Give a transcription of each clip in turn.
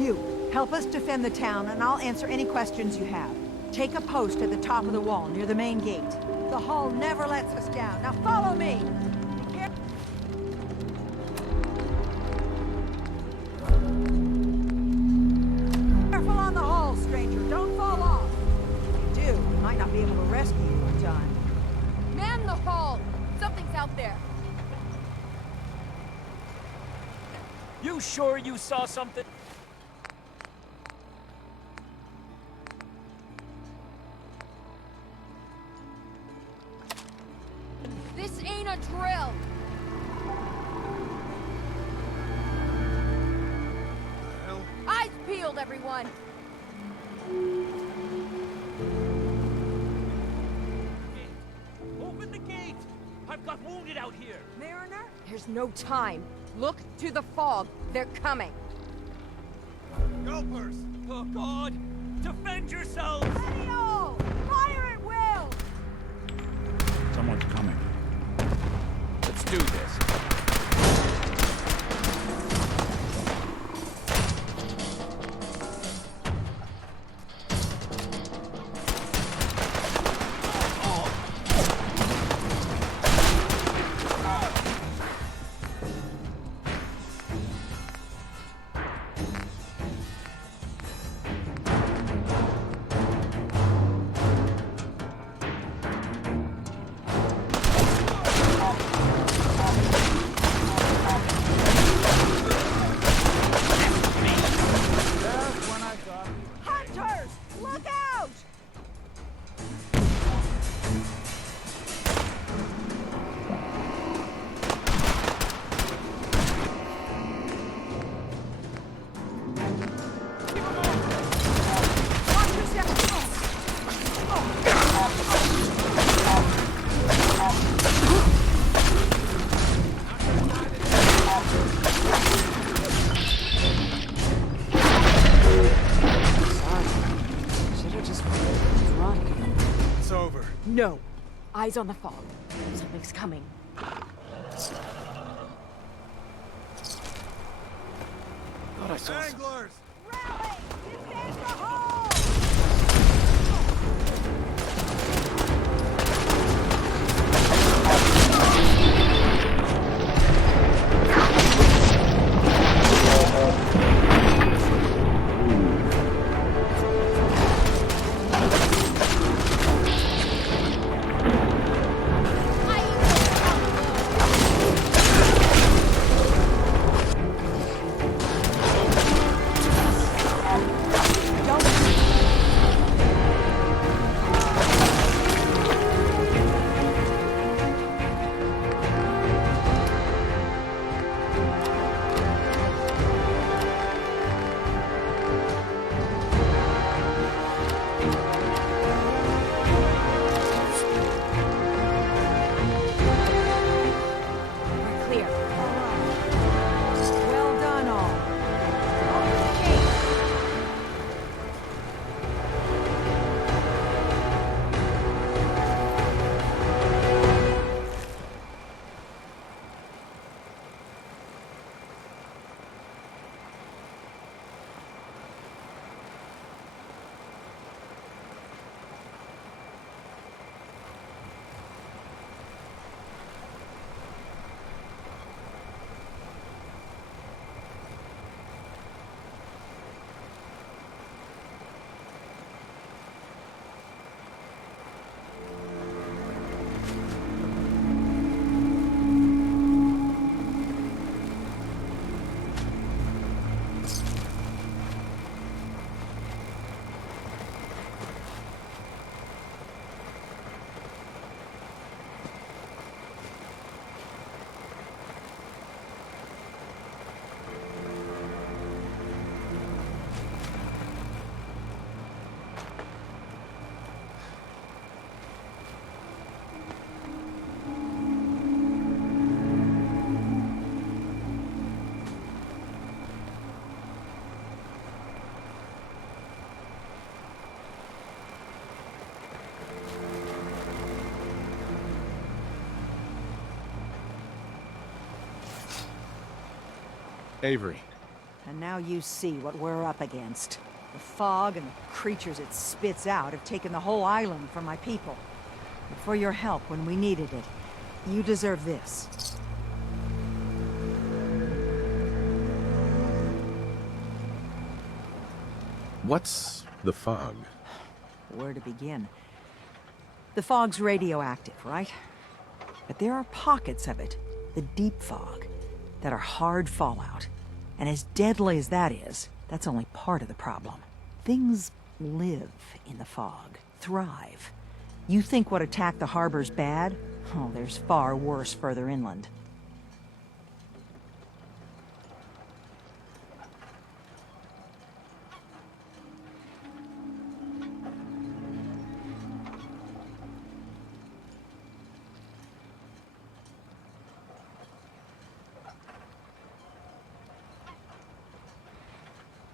You, help us defend the town, and I'll answer any questions you have. Take a post at the top of the wall, near the main gate. The hall never lets us down. Now follow me! Be careful. Careful on the hall, stranger. Don't fall off. If you do, we might not be able to rescue you in time. Man the hall! Something's out there. You sure you saw something? This ain't a drill! Hell? Eyes peeled, everyone! Open the gate! I've got wounded out here! Mariner? There's no time. Look to the fog. They're coming. Gulpers! Oh God! Defend yourselves! Ready all! Fire at will! Someone's coming. Let's do this. Hunters! Look out! Watch your step. It's over. No. Eyes on the fog. Something's coming. Thought I saw some. Anglers! Rally! Defend the hall! We're clear. Well done, all. Open the gate. Avery, And now you see what we're up against. The fog and the creatures it spits out have taken the whole island from my people. But for your help when we needed it, you deserve this. What's the fog? Where to begin? The fog's radioactive, right? But there are pockets of it, the deep fog, that are hard fallout. And as deadly as that is, that's only part of the problem. Things live in the fog, thrive. You think what attacked the harbor's bad? Oh, there's far worse further inland.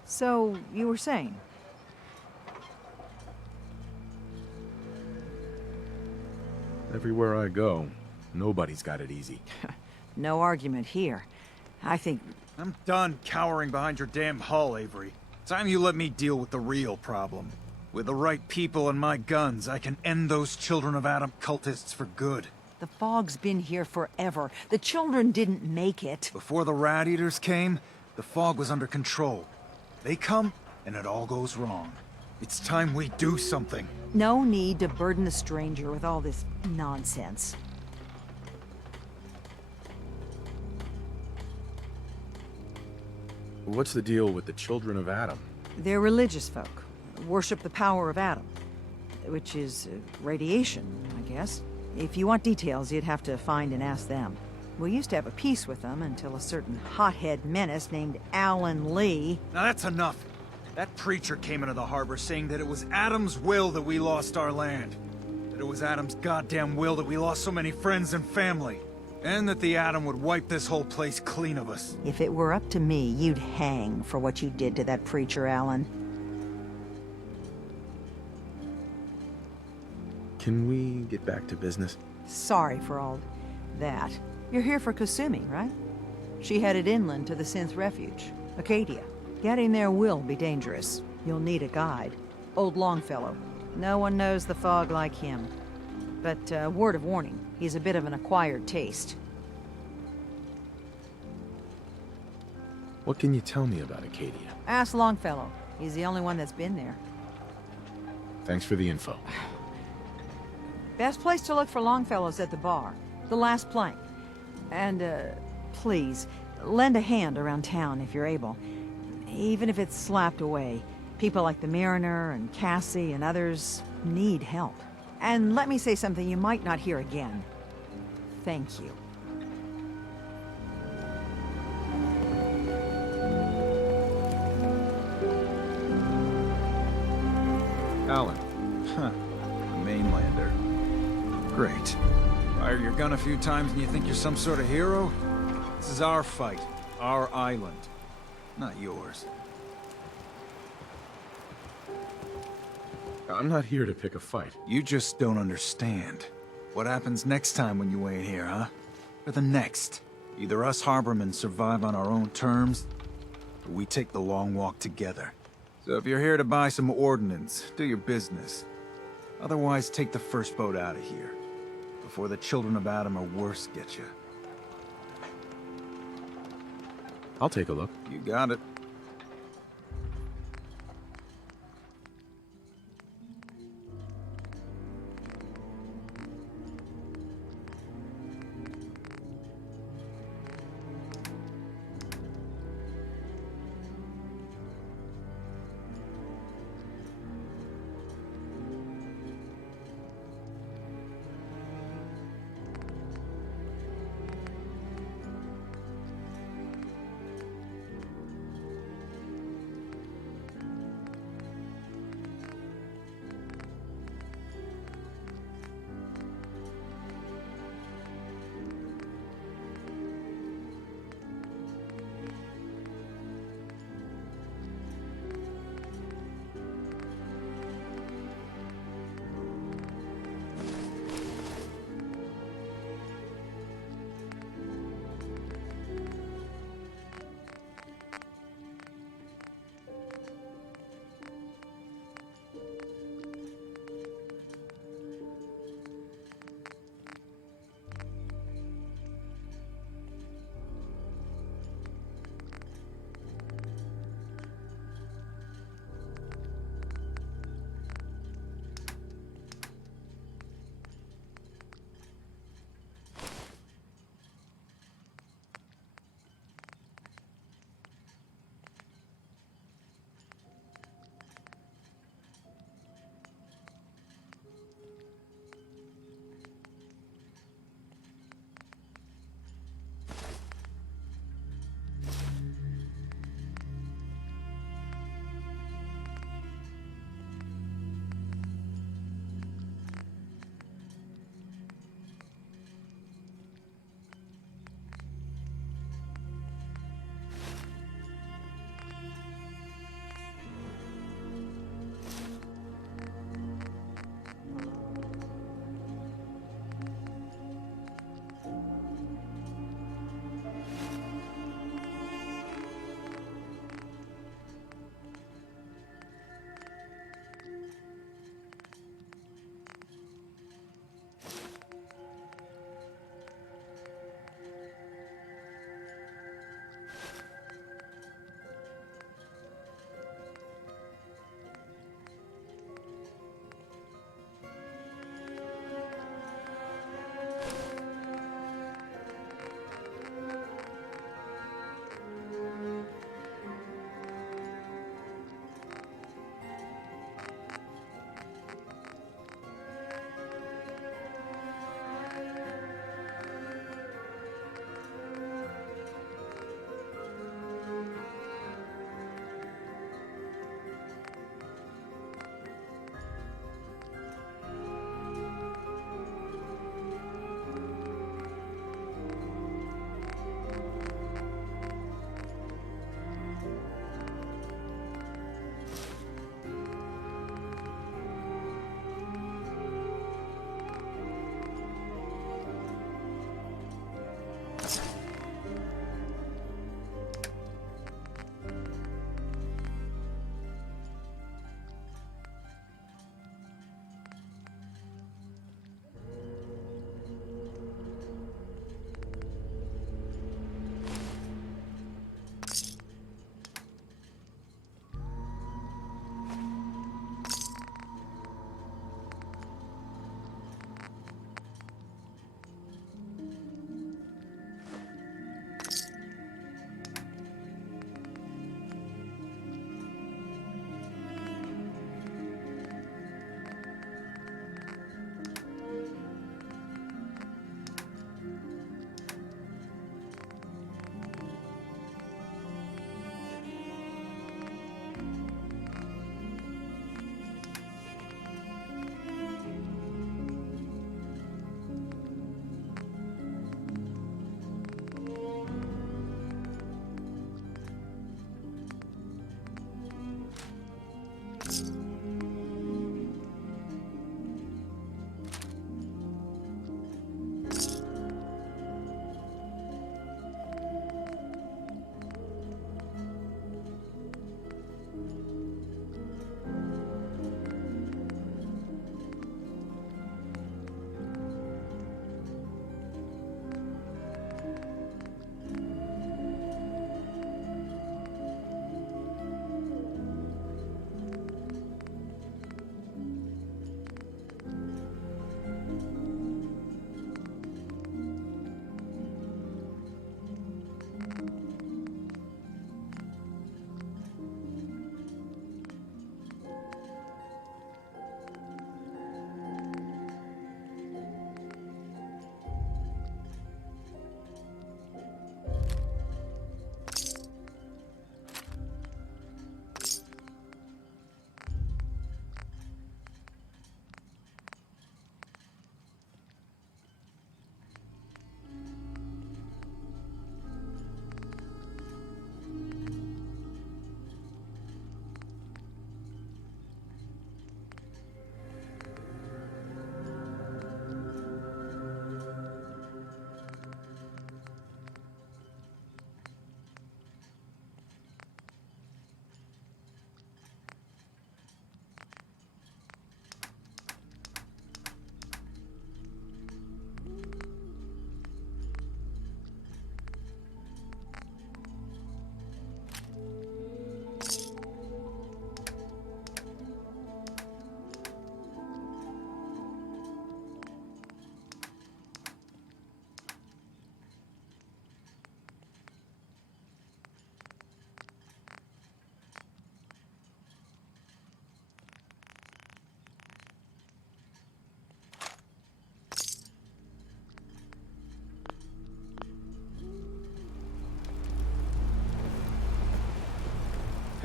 So, you were saying? Everywhere I go, nobody's got it easy. No argument here. I think... I'm done cowering behind your damn hull, Avery. Time you let me deal with the real problem. With the right people and my guns, I can end those Children of Adam cultists for good. the fog's been here forever. The children didn't make it. Before the Rat Eaters came, the fog was under control. They come, and it all goes wrong. It's time we do something. No need to burden the stranger with all this nonsense. What's the deal with the Children of Adam? They're religious folk. Worship the power of Adam. Which is radiation, I guess. If you want details, you'd have to find and ask them. We used to have a peace with them until a certain hothead menace named Alan Lee... Now that's enough. That preacher came into the harbor saying that it was Adam's will that we lost our land. That it was Adam's goddamn will that we lost so many friends and family. And that the Atom would wipe this whole place clean of us. If it were up to me, you'd hang for what you did to that preacher, Alan. Can we get back to business? Sorry for all that. You're here for Kasumi, right? She headed inland to the Synth Refuge, Acadia. Getting there will be dangerous. You'll need a guide. Old Longfellow. No one knows the fog like him. But, word of warning, he's a bit of an acquired taste. What can you tell me about Acadia? Ask Longfellow. He's the only one that's been there. Thanks for the info. Best place to look for Longfellow's at the bar. The last plank. And, please, lend a hand around town if you're able. Even if it's slapped away. People like the Mariner and Cassie and others need help. And let me say something you might not hear again. Thank you. Alan. Huh. A mainlander. Great. Fire your gun a few times and you think you're some sort of hero? This is our fight. Our island. Not yours. I'm not here to pick a fight. You just don't understand. What happens next time when you ain't here, huh? Or the next? Either us harbormen survive on our own terms, or we take the long walk together. So if you're here to buy some ordnance, do your business. Otherwise, take the first boat out of here, before the Children of Adam or worse get you. I'll take a look. You got it.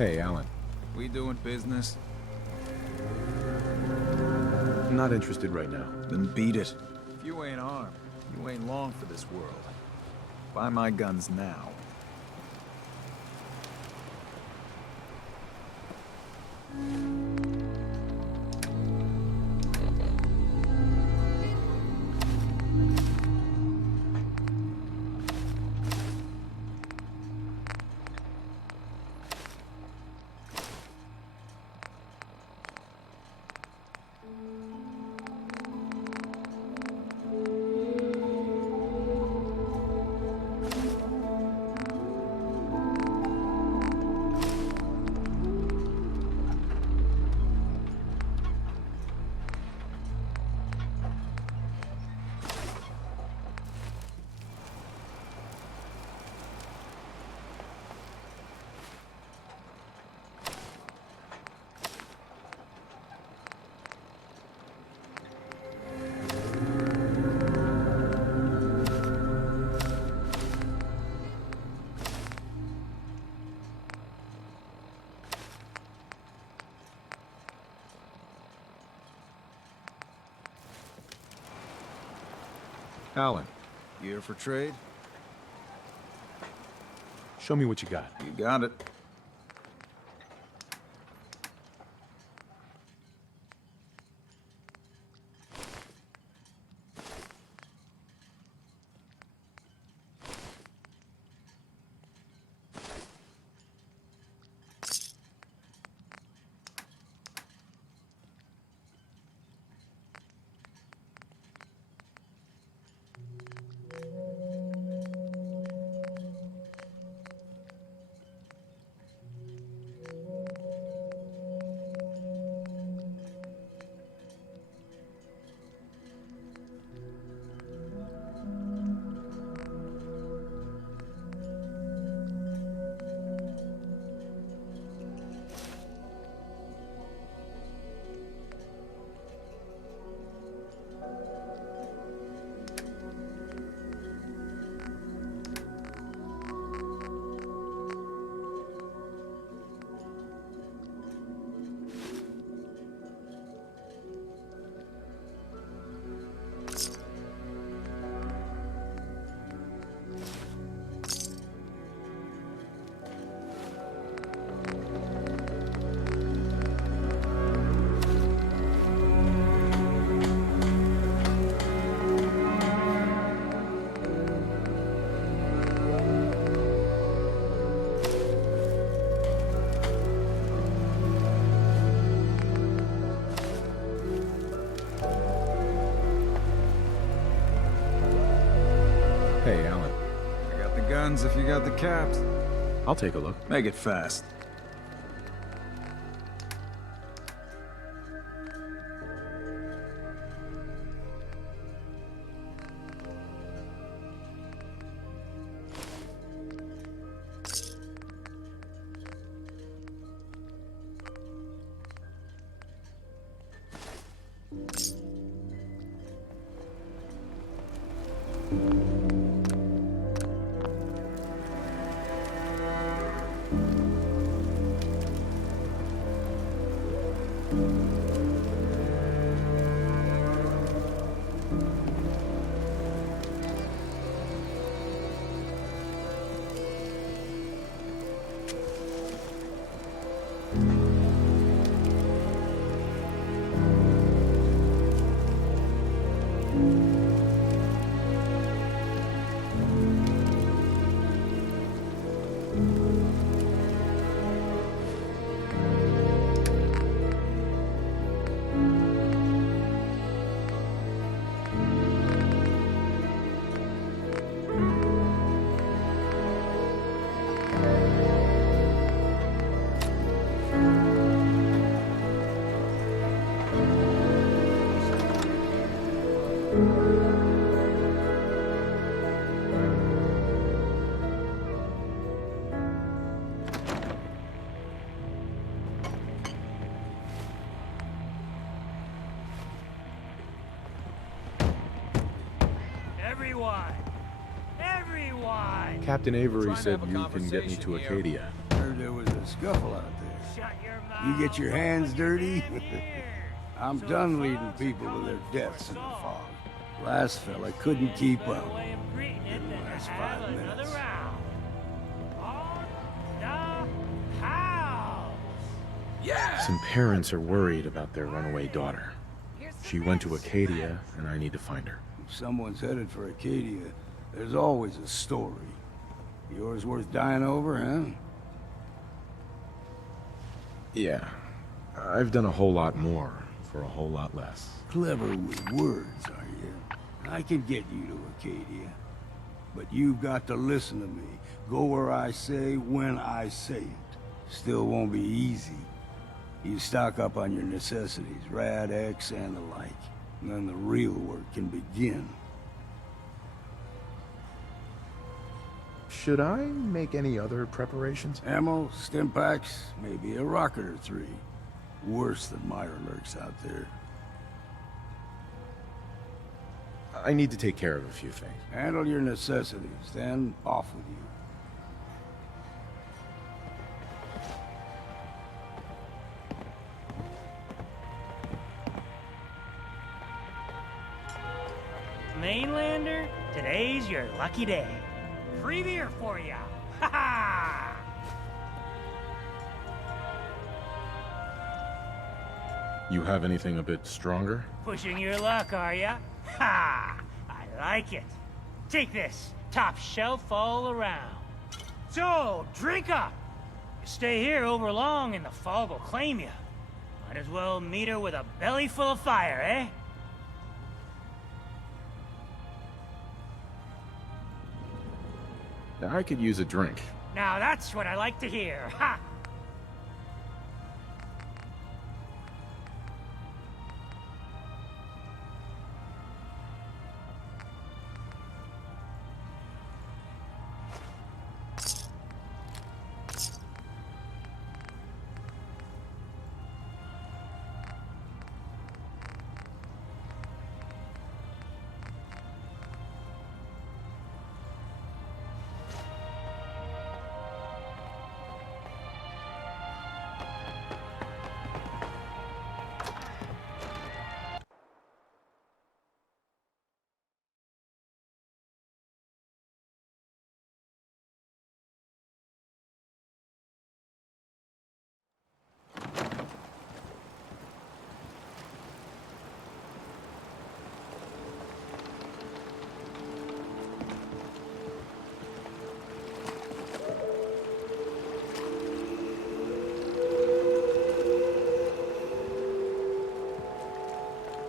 Hey, Alan. We doing business? I'm not interested right now. Then beat it. If you ain't armed, you ain't long for this world. Buy my guns now. Alan, You here for trade? show me what you got. You got it. Hey, Alan. I got the guns if you got the caps. I'll take a look. Make it fast. Everyone! Everyone! Captain Avery Trying to said have a you can get me conversation to here. Acadia. There's Heard there was a scuffle out there. Shut your mouth. You get your hands dirty? Here. I'm So done the leading frogs people are to their coming for deaths us in the all. fog. Last fella couldn't keep Better up. way of greeting it Didn't than to last have 5 another minutes. round. On the house. Some parents are worried about their runaway daughter. She went to Acadia, and I need to find her. If someone's headed for Acadia, there's always a story. Yours worth dying over, huh? Yeah. I've done a whole lot more for a whole lot less. Clever with words, are you? I can get you to Acadia. But you've got to listen to me. Go where I say, when I say it. Still won't be easy. You stock up on your necessities, Rad X and the like. And then the real work can begin. Should I make any other preparations? Ammo, stim packs, maybe a rocket or 3. Worse than Meyer lurks out there. I need to take care of a few things. Handle your necessities, then off with you. Mainlander, today's your lucky day. Free beer for ya. Ha ha! You have anything a bit stronger? Pushing your luck, are ya? Ha! I like it. Take this. Top shelf all around. So, drink up. You stay here over long and the fog will claim you. Might as well meet her with a belly full of fire, eh? I could use a drink. Now that's what I like to hear. Ha!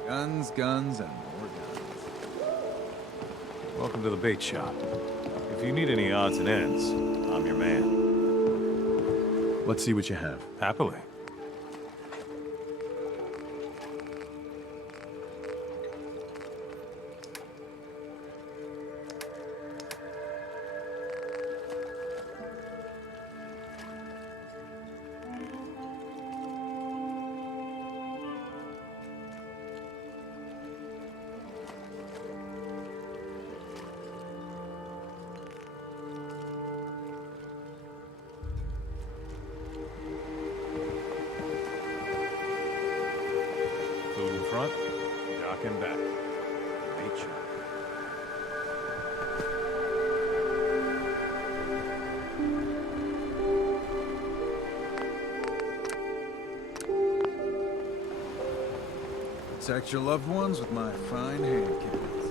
Guns, guns, and more guns. Welcome to the bait shop. If you need any odds and ends, I'm your man. Let's see what you have. Happily. Food in front, dock and back. Bait shop. Protect your loved ones with my fine hand cannons.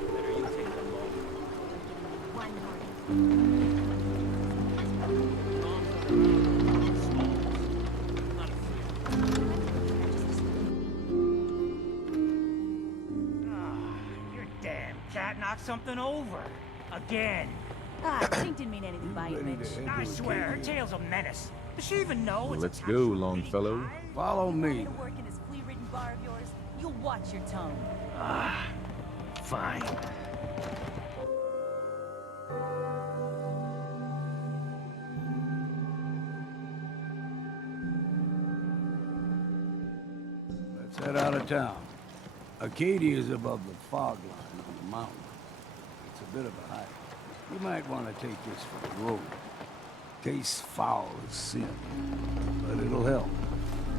Your damn cat knocked something over. Again. Ah, Tink didn't mean anything by it, Mitch. I swear, her tail's a menace. Does she even know it's Let's a go, actual Longfellow. bitty pie? Follow me. To work in this flea-ridden bar of yours, you'll watch your tongue. Fine. Let's head out of town. Acadia is above the fog line on the mountain. It's a bit of a hike. You might want to take this for the road. Tastes foul as sin, but it'll help.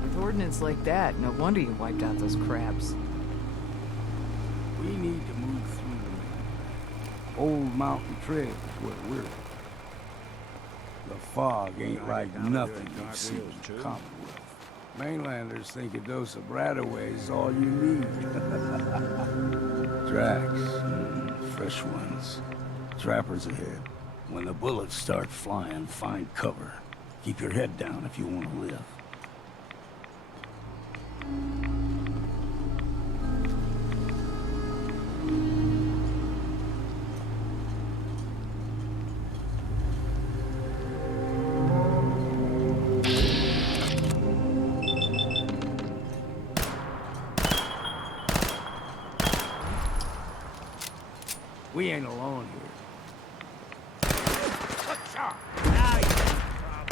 With ordnance like that, no wonder you wiped out those crabs. We need to move through the old mountain trail is where we're at. The fog ain't like nothing you've seen in the Commonwealth. Mainlanders think a dose of Bradaway is all you need. Tracks, fresh ones. Trappers ahead. When the bullets start flying, find cover. Keep your head down if you want to live. We ain't alone here. Now you have a problem.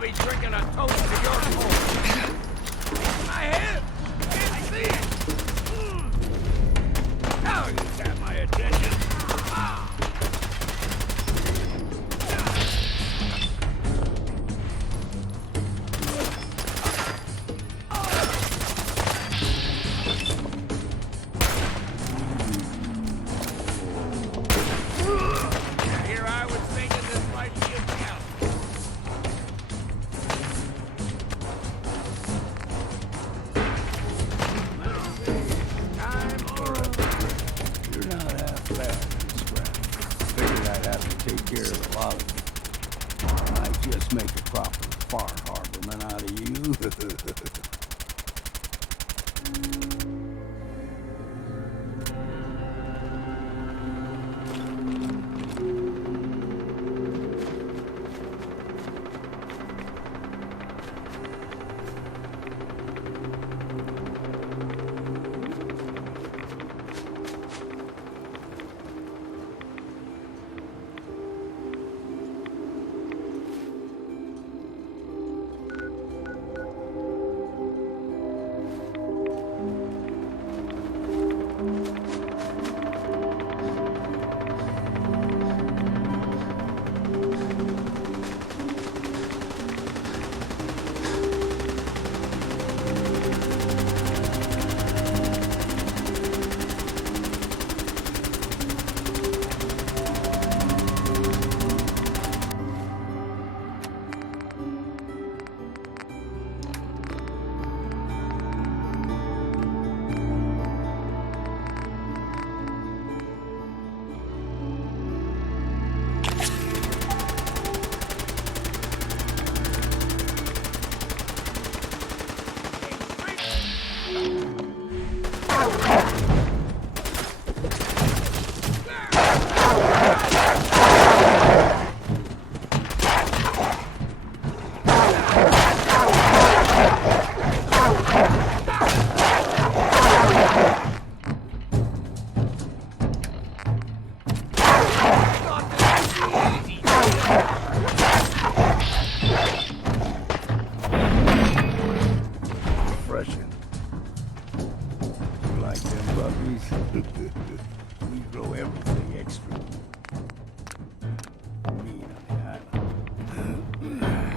Be drinking a toast to your home. My head! Can't see it! Now you got my attention. Here I was thinking this might be a challenge. You're not half bad, Scrap. Figured I'd have to take care of a lot of you. Might just make a proper far harborman out of you.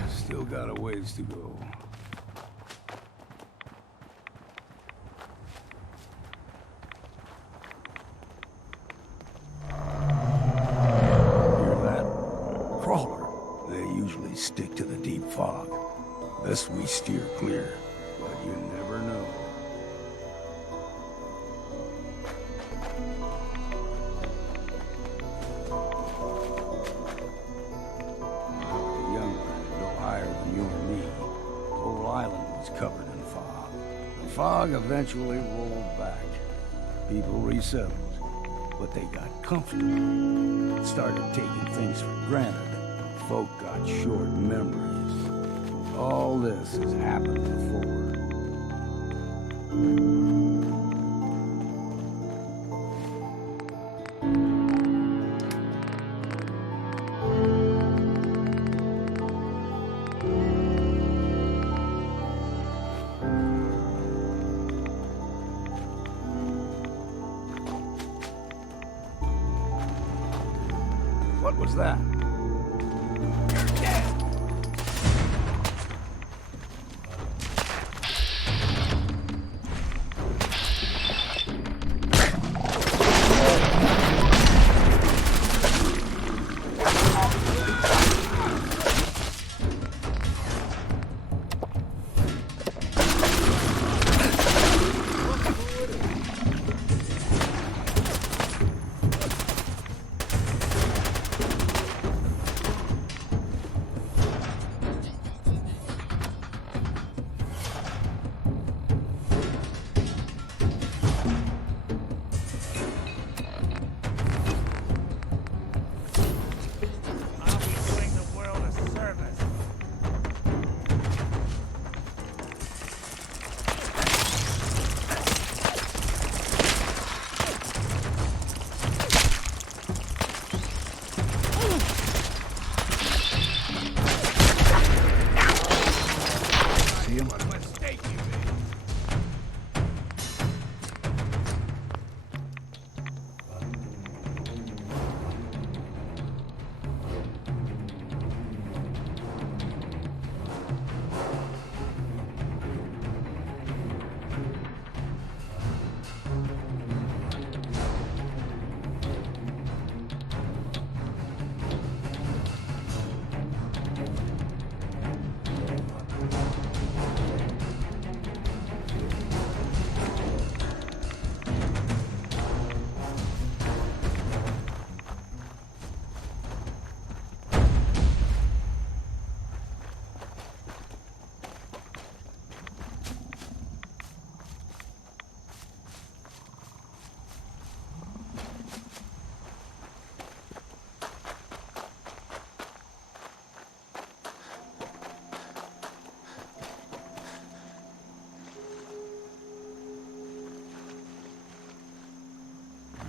Still got a ways to go. Hear that? Crawler. They usually stick to the deep fog. Best we steer clear, but you never know. Covered in fog. The fog eventually rolled back. People resettled, but they got comfortable. Started taking things for granted. Folk got short memories. All this has happened before. What was that?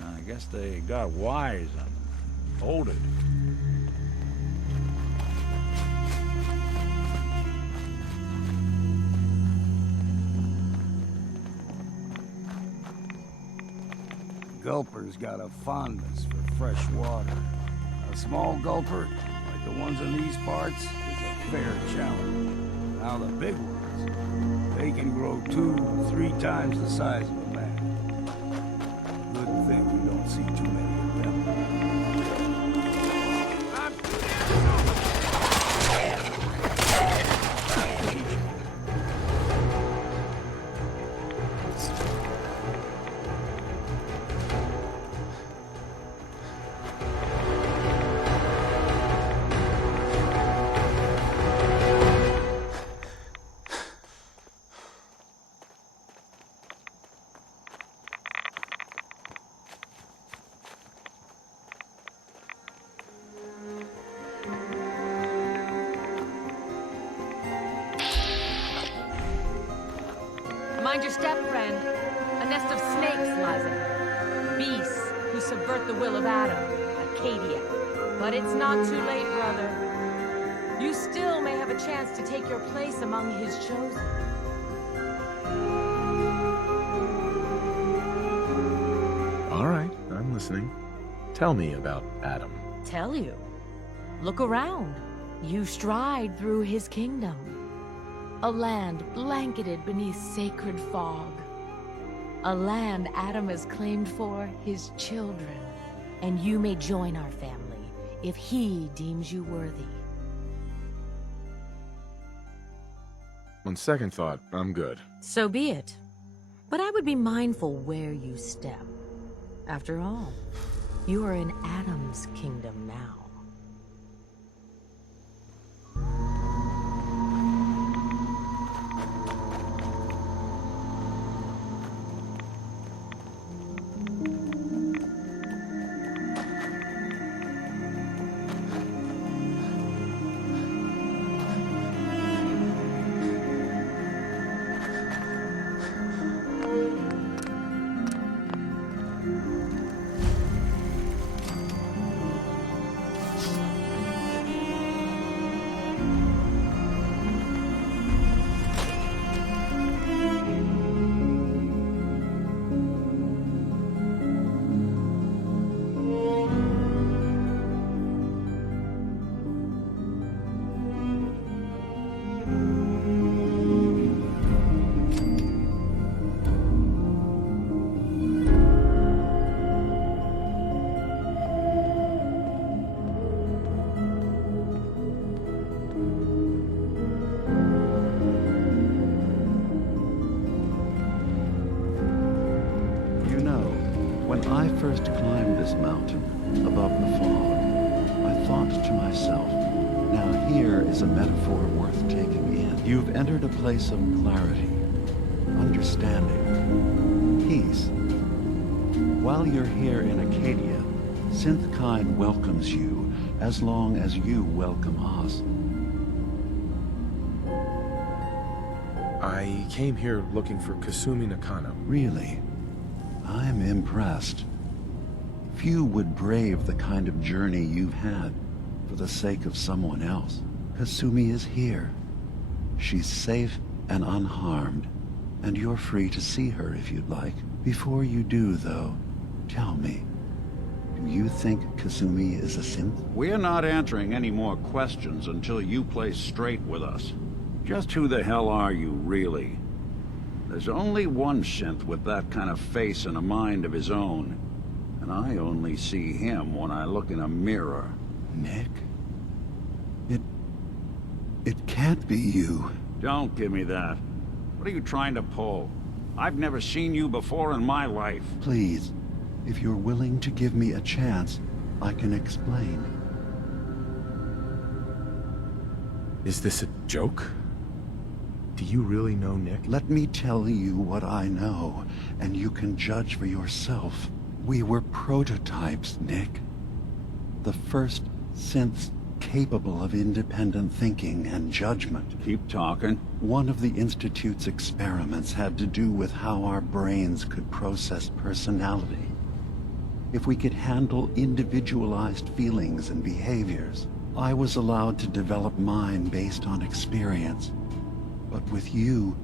I guess they got wise and folded. Gulper's got a fondness for fresh water. A small gulper, like the ones in these parts, is a fair challenge. Now the big ones, they can grow 2 to 3 times the size of a man. Good thing you don't see too many of them. Mind your step, friend. A nest of snakes lies ahead. Beasts who subvert the will of Adam, Acadia. But it's not too late, brother. You still may have a chance to take your place among his chosen. All right, I'm listening. Tell me about Adam. Tell you. Look around. You stride through his kingdom, a land blanketed beneath sacred fog, a land Adam has claimed for his children. And you may join our family if he deems you worthy. On second thought, I'm good. So be it. But I would be mindful where you step. After all, you are in Adam's kingdom now. When I first climbed this mountain above the fog, I thought to myself, now here is a metaphor worth taking in. You've entered a place of clarity, understanding, peace. While you're here in Acadia, Synthkind welcomes you as long as you welcome us. I came here looking for Kasumi Nakano. Really? I'm impressed. Few would brave the kind of journey you've had for the sake of someone else. Kasumi is here. She's safe and unharmed, and you're free to see her if you'd like. Before you do, though, tell me, do you think Kasumi is a synth? We're not answering any more questions until you play straight with us. Just who the hell are you, really? There's only one synth with that kind of face and a mind of his own. And I only see him when I look in a mirror. Nick? It can't be you. Don't give me that. What are you trying to pull? I've never seen you before in my life. Please, if you're willing to give me a chance, I can explain. Is this a joke? Do you really know Nick? Let me tell you what I know, and you can judge for yourself. We were prototypes, Nick. The first synths capable of independent thinking and judgment. Keep talking. One of the Institute's experiments had to do with how our brains could process personality. If we could handle individualized feelings and behaviors, I was allowed to develop mine based on experience. But with you,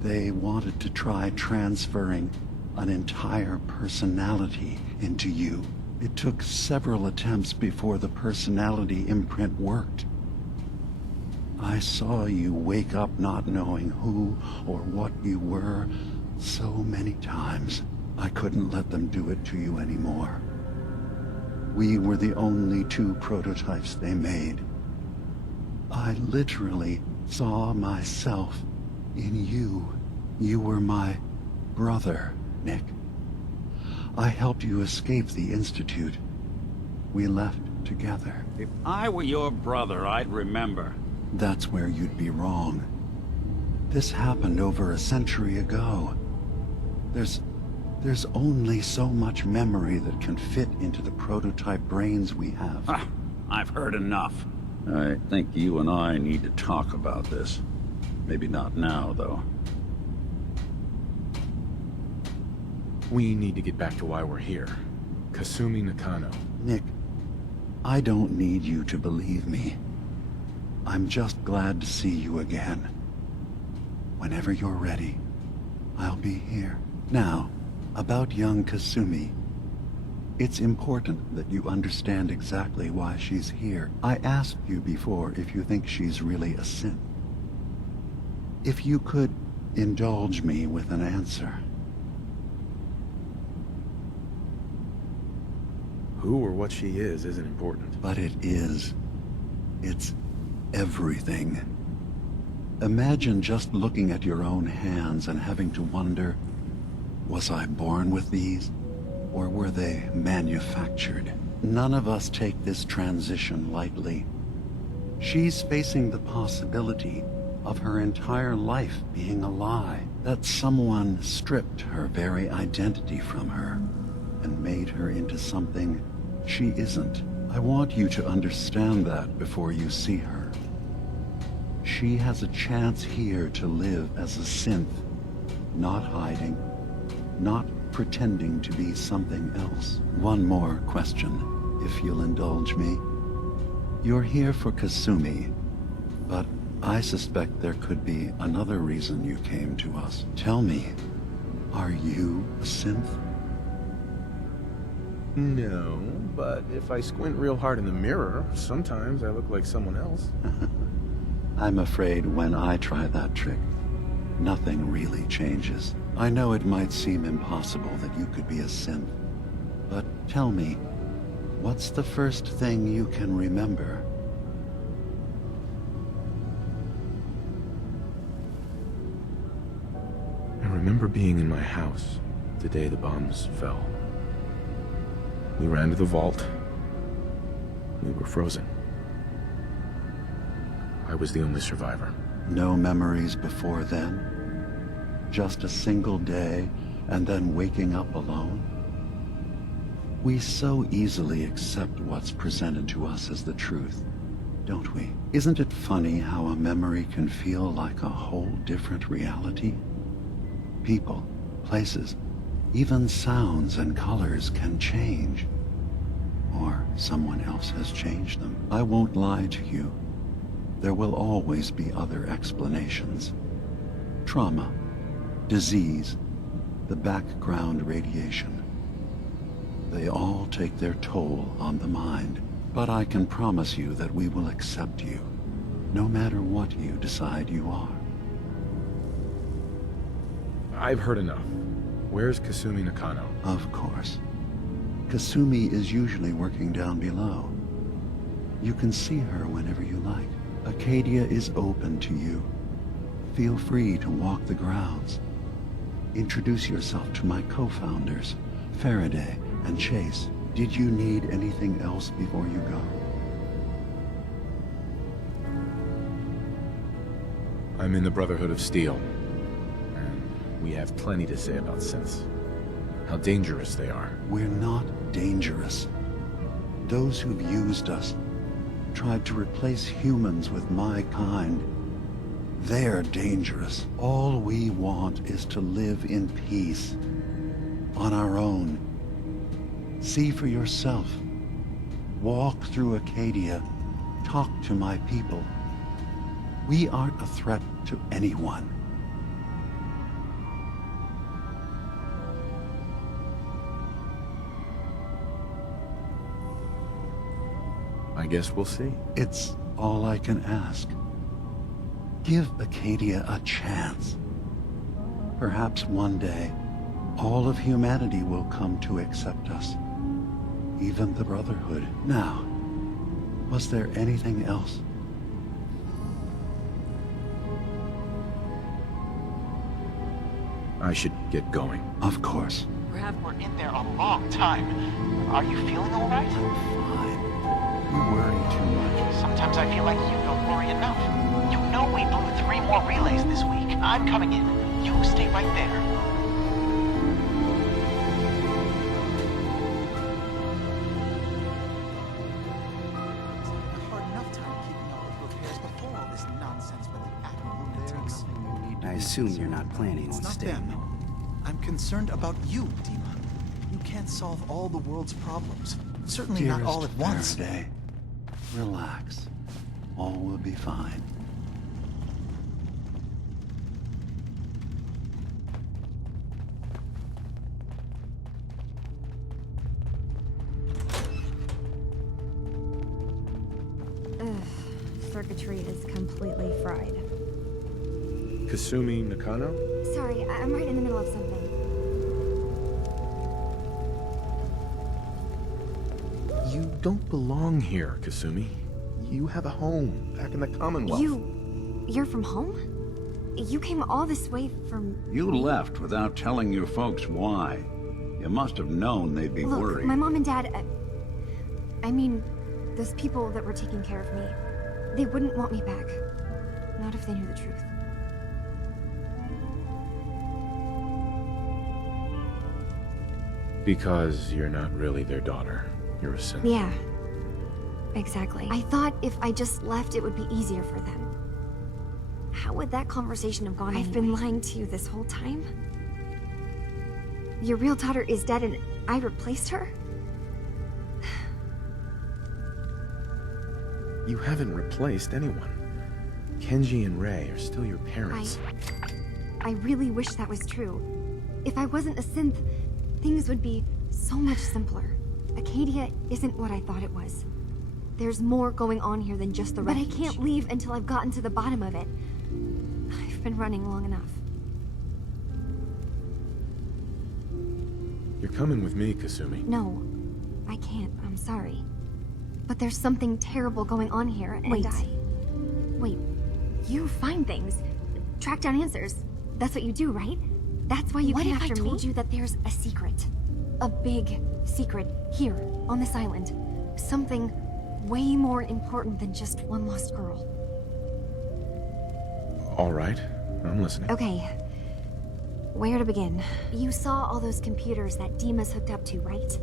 they wanted to try transferring an entire personality into you. It took several attempts before the personality imprint worked. I saw you wake up not knowing who or what you were so many times. I couldn't let them do it to you anymore. We were the only two prototypes they made. I literally saw myself in you. You were my brother, Nick. I helped you escape the Institute. We left together. If I were your brother, I'd remember. That's where you'd be wrong. This happened over a century ago. There's only so much memory that can fit into the prototype brains we have. Ah, I've heard enough. I think you and I need to talk about this. Maybe not now, though. We need to get back to why we're here. Kasumi Nakano. Nick, I don't need you to believe me. I'm just glad to see you again. Whenever you're ready, I'll be here. Now, about young Kasumi. It's important that you understand exactly why she's here. I asked you before if you think she's really a synth. If you could indulge me with an answer. Who or what she is isn't important. But it is. It's everything. Imagine just looking at your own hands and having to wonder, was I born with these? Or were they manufactured? None of us take this transition lightly. She's facing the possibility of her entire life being a lie, that someone stripped her very identity from her and made her into something she isn't. I want you to understand that before you see her. She has a chance here to live as a synth, not hiding, not pretending to be something else. One more question, if you'll indulge me. You're here for Kasumi, but I suspect there could be another reason you came to us. Tell me, are you a synth? No, but if I squint real hard in the mirror, sometimes I look like someone else. I'm afraid when I try that trick, nothing really changes. I know it might seem impossible that you could be a synth, but tell me, what's the first thing you can remember? I remember being in my house the day the bombs fell. We ran to the vault. We were frozen. I was the only survivor. No memories before then? Just a single day, and then waking up alone? We so easily accept what's presented to us as the truth, don't we? Isn't it funny how a memory can feel like a whole different reality? People, places, even sounds and colors can change. Or someone else has changed them. I won't lie to you. There will always be other explanations. Trauma, disease, the background radiation. They all take their toll on the mind. But I can promise you that we will accept you, no matter what you decide you are. I've heard enough. Where's Kasumi Nakano? Of course. Kasumi is usually working down below. You can see her whenever you like. Acadia is open to you. Feel free to walk the grounds. Introduce yourself to my co-founders, Faraday and Chase. Did you need anything else before you go? I'm in the Brotherhood of Steel, and we have plenty to say about synths. How dangerous they are. We're not dangerous. Those who've used us, tried to replace humans with my kind, they're dangerous. All we want is to live in peace, on our own. See for yourself. Walk through Acadia. Talk to my people. We aren't a threat to anyone. I guess we'll see. It's all I can ask. Give Acadia a chance. Perhaps one day, all of humanity will come to accept us. Even the Brotherhood. Now, was there anything else? I should get going. Of course. We're in there a long time. Are you feeling all right? Fine. You worry too much. Sometimes I feel like you don't worry enough. You know we blew 3 more relays this week. I'm coming in. You stay right there. I assume you're not planning on staying. Them. I'm concerned about you, Dima. You can't solve all the world's problems. Certainly not all at once. Faraday, relax. All will be fine. circuitry is completely fried. Kasumi Nakano? Sorry, I'm right in the middle of something. You don't belong here, Kasumi. You have a home back in the Commonwealth. You're from home? You came all this way from... You left without telling your folks why. You must have known they'd be Look, worried. my mom and dad... I mean, those people that were taking care of me, they wouldn't want me back. Not if they knew the truth. Because you're not really their daughter. You're a synth. Yeah. Exactly. I thought if I just left, it would be easier for them. How would that conversation have gone I've been lying to you this whole time? Your real daughter is dead and I replaced her? You haven't replaced anyone. Kenji and Rei are still your parents. I really wish that was true. If I wasn't a synth, things would be so much simpler. Acadia isn't what I thought it was. There's more going on here than just the refuge. But I can't leave until I've gotten to the bottom of it. I've been running long enough. You're coming with me, Kasumi. No, I can't. I'm sorry. But there's something terrible going on here, and Wait, you find things. Track down answers. That's what you do, right? That's why you came after me? What if I told you that there's a secret? A big secret here, on this island. Something way more important than just one lost girl. All right, I'm listening. Okay. Where to begin? You saw all those computers that Dima's hooked up to, right?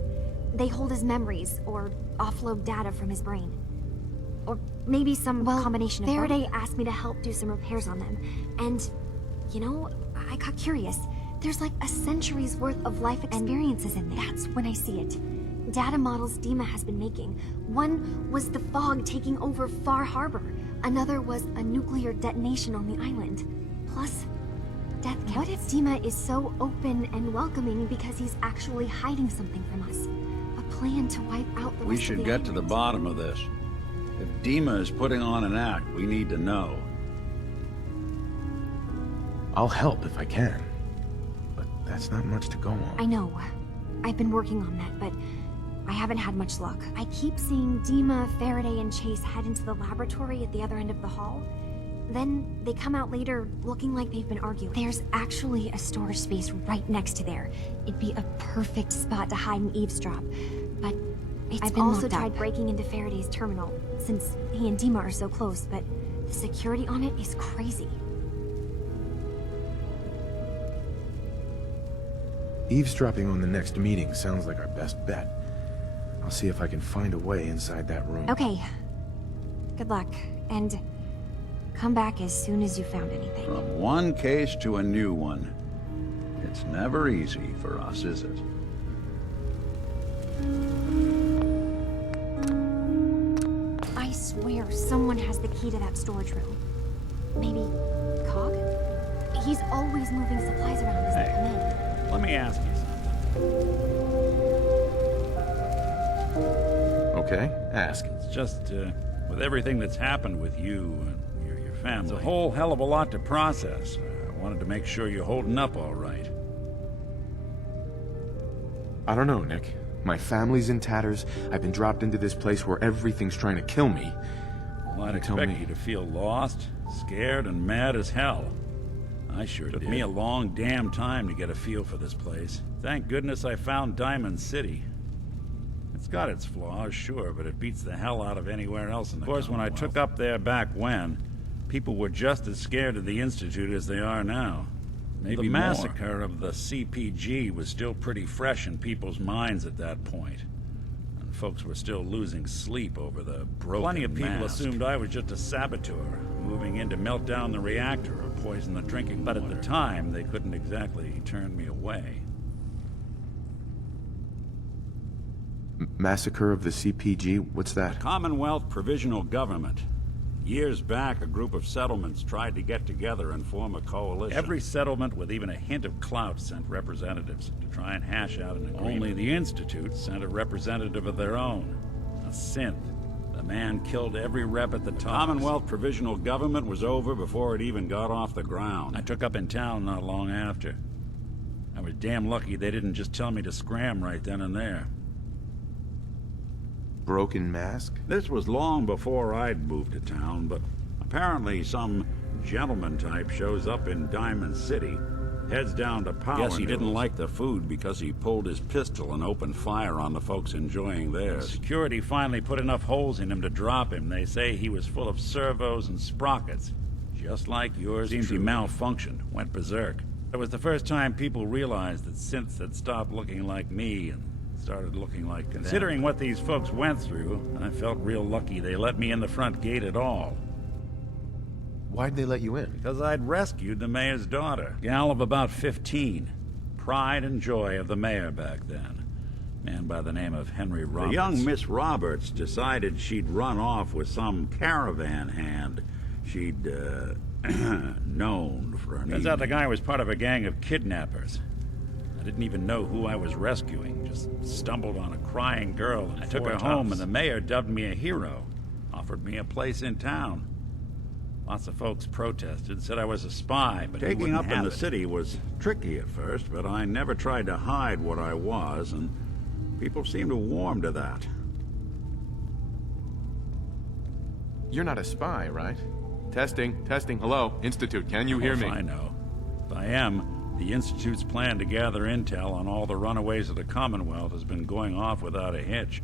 They hold his memories, or offload data from his brain. Or maybe some combination of both. Faraday asked me to help do some repairs on them. And, you know, I got curious. There's like a century's worth of life experiences in there. That's when I see it. Data models Dima has been making. One was the fog taking over Far Harbor. Another was a nuclear detonation on the island. Plus, death counts. What if Dima is so open and welcoming because he's actually hiding something from us? A plan to wipe out the We rest of should the get island. to the bottom of this. If Dima is putting on an act, we need to know. I'll help if I can. But that's not much to go on. I know. I've been working on that, but I haven't had much luck. I keep seeing Dima, Faraday, and Chase head into the laboratory at the other end of the hall. Then they come out later looking like they've been arguing. There's actually a storage space right next to there. It'd be a perfect spot to hide and eavesdrop. But I've also tried breaking into Faraday's terminal, since he and Dima are so close, but the security on it is crazy. Eavesdropping on the next meeting sounds like our best bet. I'll see if I can find a way inside that room. Okay. Good luck, and come back as soon as you found anything. From one case to a new one. It's never easy for us, is it? I swear someone has the key to that storage room. Maybe Cog? He's always moving supplies around as they come in. Let me ask you something. Okay, ask. It's just, with everything that's happened with you and your family, it's a whole hell of a lot to process. I wanted to make sure you're holding up all right. I don't know, Nick. My family's in tatters. I've been dropped into this place where everything's trying to kill me. Well, I'd expect you to feel lost, scared, and mad as hell. I sure did. Took me a long damn time to get a feel for this place. Thank goodness I found Diamond City. It's got its flaws, sure, but it beats the hell out of anywhere else in the Commonwealth. Of course, when I took up there back when, people were just as scared of the Institute as they are now. Maybe the massacre of the CPG was still pretty fresh in people's minds at that point. And folks were still losing sleep over the broken Plenty of people assumed I was just a saboteur, moving in to melt down the reactor or poison the drinking water. But at the time, they couldn't exactly turn me away. Massacre of the CPG? What's that? Commonwealth Provisional Government. Years back, a group of settlements tried to get together and form a coalition. Every settlement with even a hint of clout sent representatives to try and hash out an agreement. Only the Institute sent a representative of their own, a synth, the man killed every rep at the top. Commonwealth Provisional Government was over before it even got off the ground. I took up in town not long after. I was damn lucky they didn't just tell me to scram right then and there. Broken mask? This was long before I'd moved to town, but apparently some gentleman type shows up in Diamond City, heads down to Power. Guess he didn't like the food because he pulled his pistol and opened fire on the folks enjoying theirs. Security finally put enough holes in him to drop him. They say he was full of servos and sprockets, just like yours. Seems he malfunctioned, went berserk. It was the first time people realized that synths had stopped looking like me and started looking like them. Considering what these folks went through, I felt real lucky they let me in the front gate at all. Why'd they let you in? Because I'd rescued the mayor's daughter. Gal of about 15. Pride and joy of the mayor back then. Man by the name of Henry Roberts. The young Miss Roberts decided she'd run off with some caravan hand she'd, known for an Turns out the guy was part of a gang of kidnappers. I didn't even know who I was rescuing. Just stumbled on a crying girl and I took her home, and the mayor dubbed me a hero. Offered me a place in town. Lots of folks protested, said I was a spy, but taking up in the city was tricky at first, but I never tried to hide what I was, and people seemed to warm to that. You're not a spy, right? Testing, testing, hello. Institute, can you hear me? I know. If I am, the Institute's plan to gather intel on all the runaways of the Commonwealth has been going off without a hitch.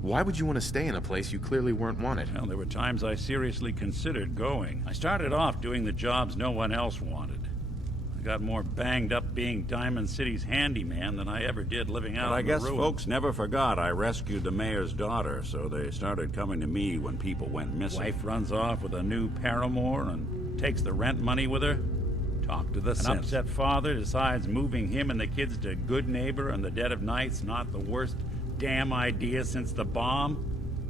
Why would you want to stay in a place you clearly weren't wanted? Well, there were times I seriously considered going. I started off doing the jobs no one else wanted. I got more banged up being Diamond City's handyman than I ever did living out But in the I guess ruins. folks never forgot I rescued the mayor's daughter, so they started coming to me when people went missing. Wife runs off with a new paramour and takes the rent money with her. Talk to the synth. An upset father decides moving him and the kids to Good Neighbor in the dead of night's not the worst damn idea since the bomb.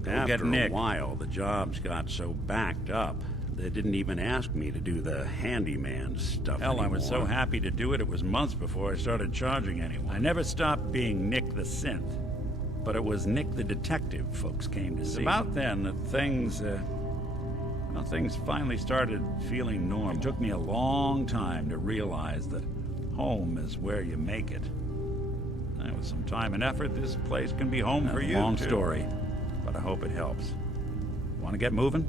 After a while, the jobs got so backed up, they didn't even ask me to do the handyman stuff Hell, anymore. I was so happy to do it, it was months before I started charging anyone. I never stopped being Nick the Synth, but it was Nick the Detective folks came to see. About then that things finally started feeling normal. It took me a long time to realize that home is where you make it. And with some time and effort, this place can be home for you. Long story, but I hope it helps. Want to get moving?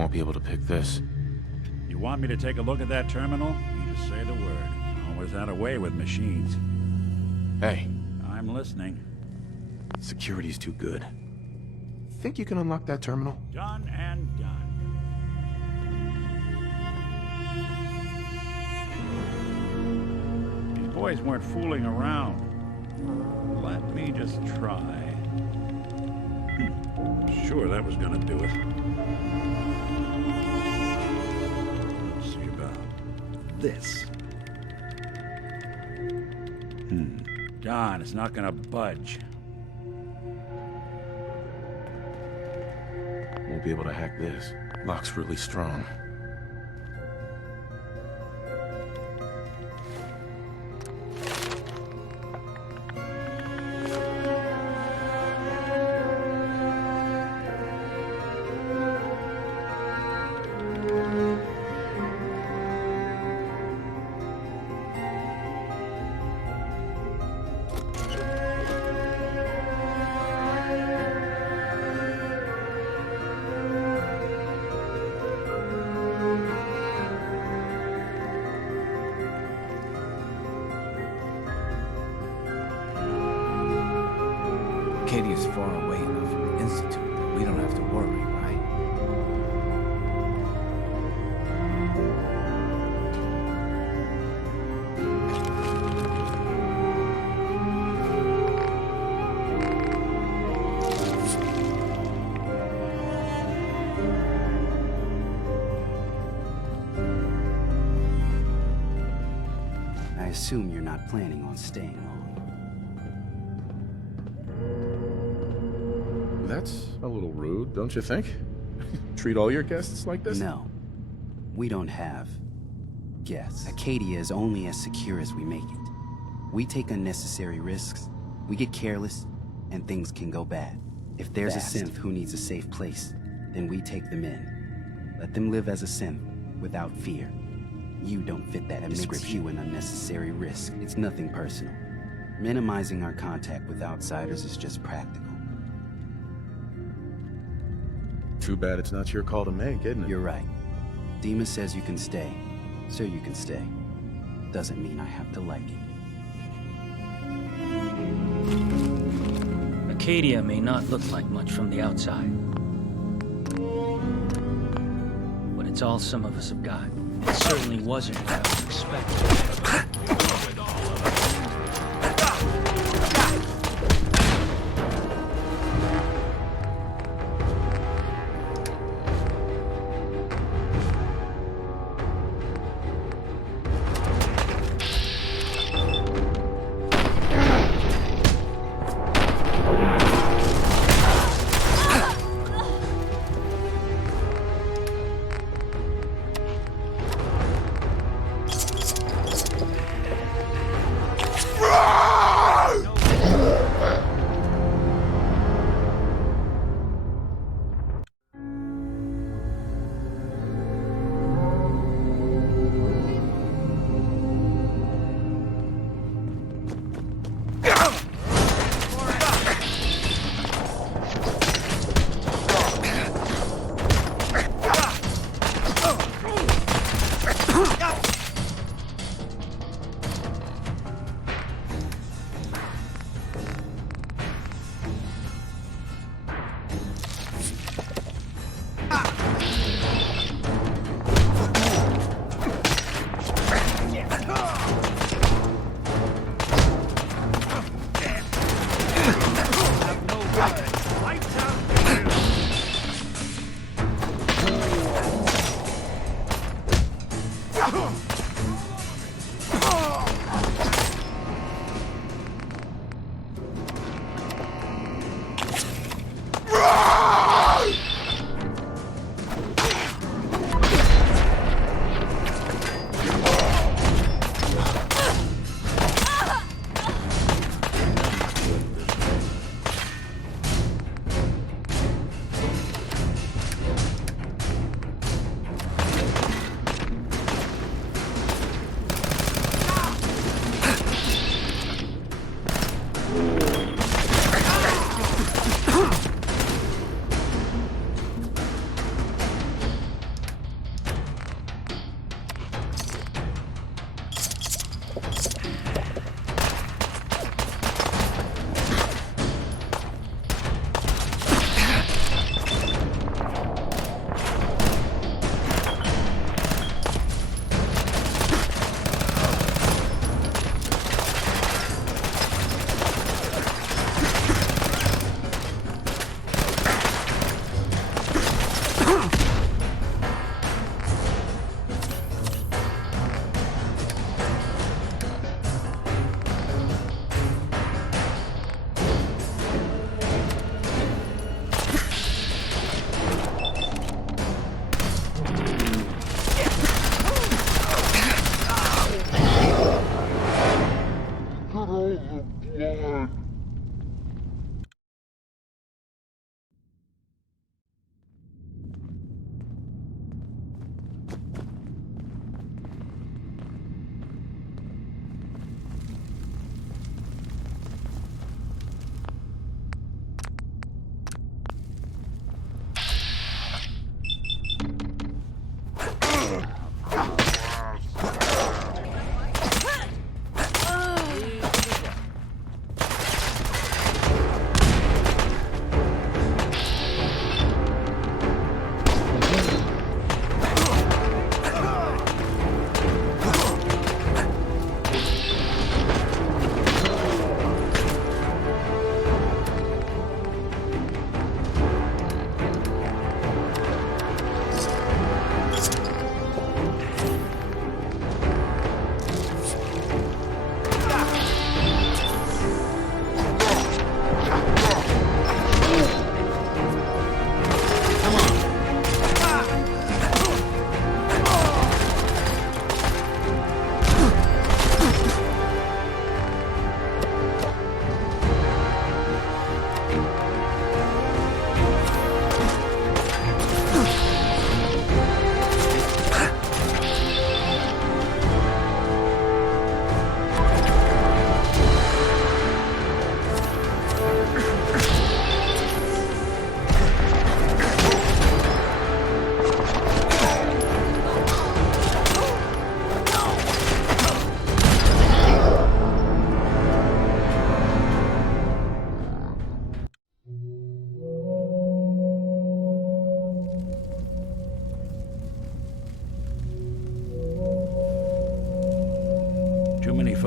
Won't be able to pick this. You want me to take a look at that terminal? You just say the word. Always had a way with machines. Hey. I'm listening. Security's too good. Think you can unlock that terminal? Done and done. These boys weren't fooling around. Let me just try. Sure, that was gonna do it. Let's see about this. Darn, it's not gonna budge. Won't be able to hack this. Lock's really strong. Katie's far away enough from the Institute that we don't have to worry, right? I assume you're not planning on staying long. That's a little rude, don't you think? Treat all your guests like this? No. We don't have guests. Acadia is only as secure as we make it. We take unnecessary risks, we get careless, and things can go bad. If there's a synth who needs a safe place, then we take them in. Let them live as a synth, without fear. You don't fit that description. Makes you an unnecessary risk. It's nothing personal. Minimizing our contact with outsiders is just practical. Too bad it's not your call to make, isn't it? You're right. Dima says you can stay, so you can stay. Doesn't mean I have to like it. Acadia may not look like much from the outside, but it's all some of us have got. It certainly wasn't what I was expecting.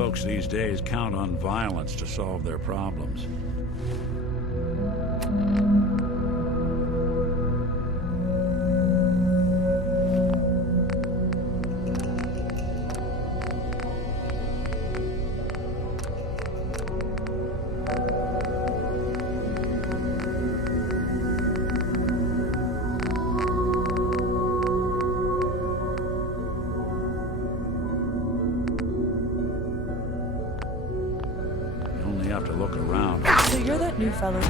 folks these days count on violence to solve their problems. Have to look around. So you're that new fellow.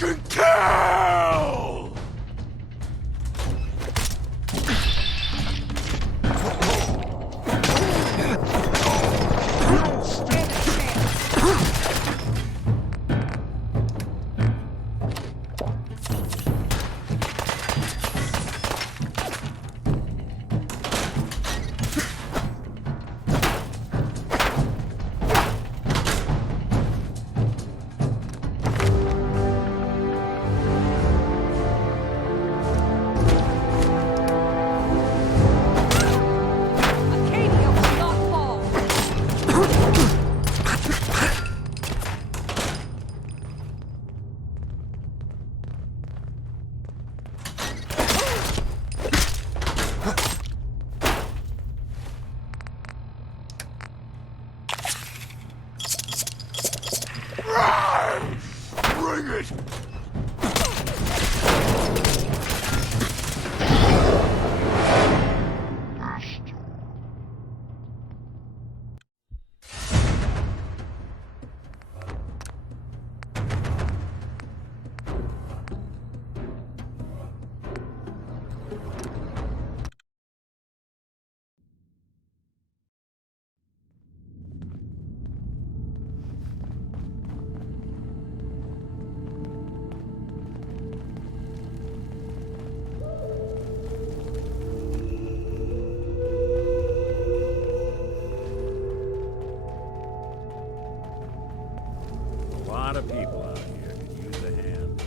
fucking kill! Bring it! A lot of people out here could use a hand.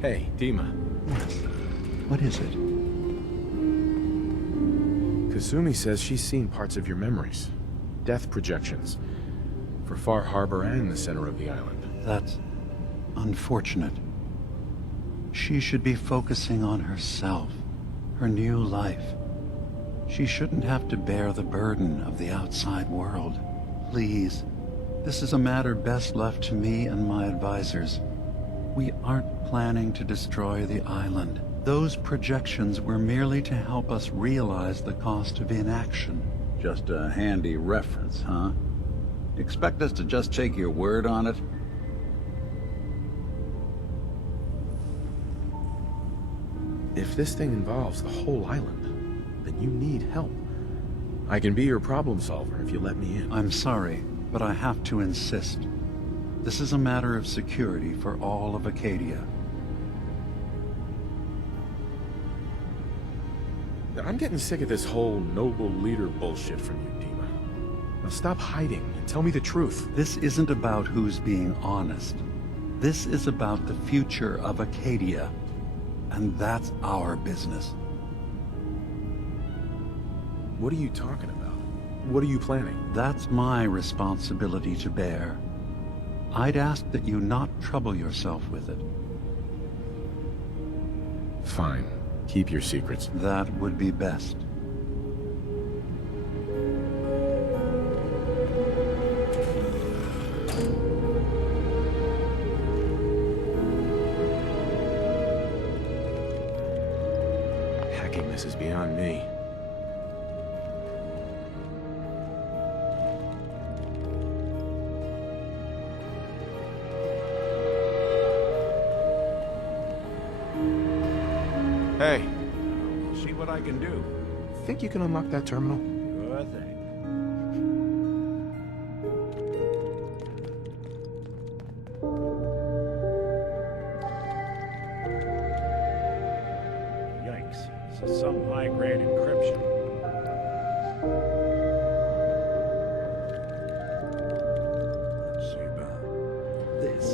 Hey, Dima. What is it? Kasumi says she's seen parts of your memories. Death projections. For Far Harbor and the center of the island. That's unfortunate. She should be focusing on herself, her new life. She shouldn't have to bear the burden of the outside world. Please, this is a matter best left to me and my advisors. We aren't planning to destroy the island. Those projections were merely to help us realize the cost of inaction. Just a handy reference, huh? Expect us to just take your word on it? If this thing involves the whole island, then you need help. I can be your problem solver if you let me in. I'm sorry, but I have to insist. This is a matter of security for all of Acadia. I'm getting sick of this whole noble leader bullshit from you, Dima. Now stop hiding and tell me the truth. This isn't about who's being honest. This is about the future of Acadia. And that's our business. What are you talking about? What are you planning? That's my responsibility to bear. I'd ask that you not trouble yourself with it. Fine. Keep your secrets. That would be best. Hacking this is beyond me. Hey. See what I can do. Think you can unlock that terminal? Sure thing. some high-grade encryption. Let's see about this.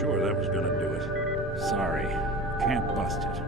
Sure, that was gonna do it. Sorry, can't bust it.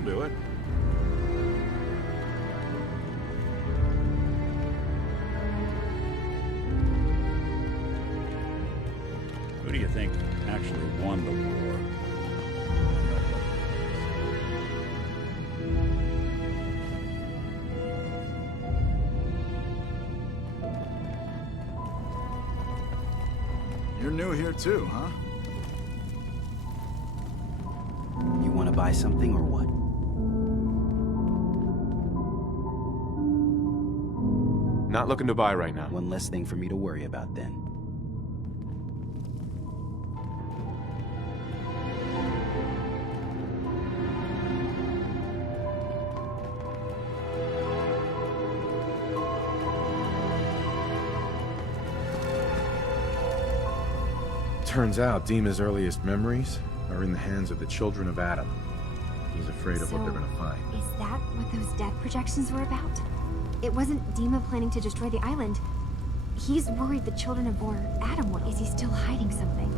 That'll do it. Who do you think actually won the war? You're new here too, huh? You want to buy something or what? Not looking to buy right now. One less thing for me to worry about then. Turns out Dima's earliest memories are in the hands of the children of Adam. He's afraid of what they're gonna find. Is that what those death projections were about? It wasn't Dima planning to destroy the island. He's worried the children of Adam will. Is he still hiding something?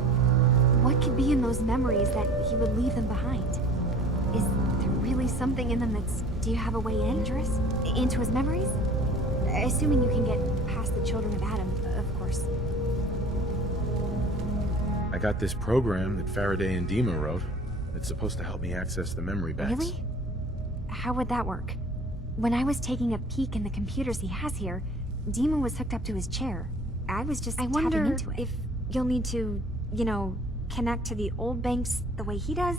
What could be in those memories that he would leave them behind? Is there really something in them that's... Do you have a way in, Idris? Into his memories? Assuming you can get past the children of Adam, of course. I got this program that Faraday and Dima wrote. It's supposed to help me access the memory banks. Really? How would that work? When I was taking a peek in the computers he has here, Dima was hooked up to his chair. I was just tapping into it. If you'll need to, you know, connect to the old banks the way he does.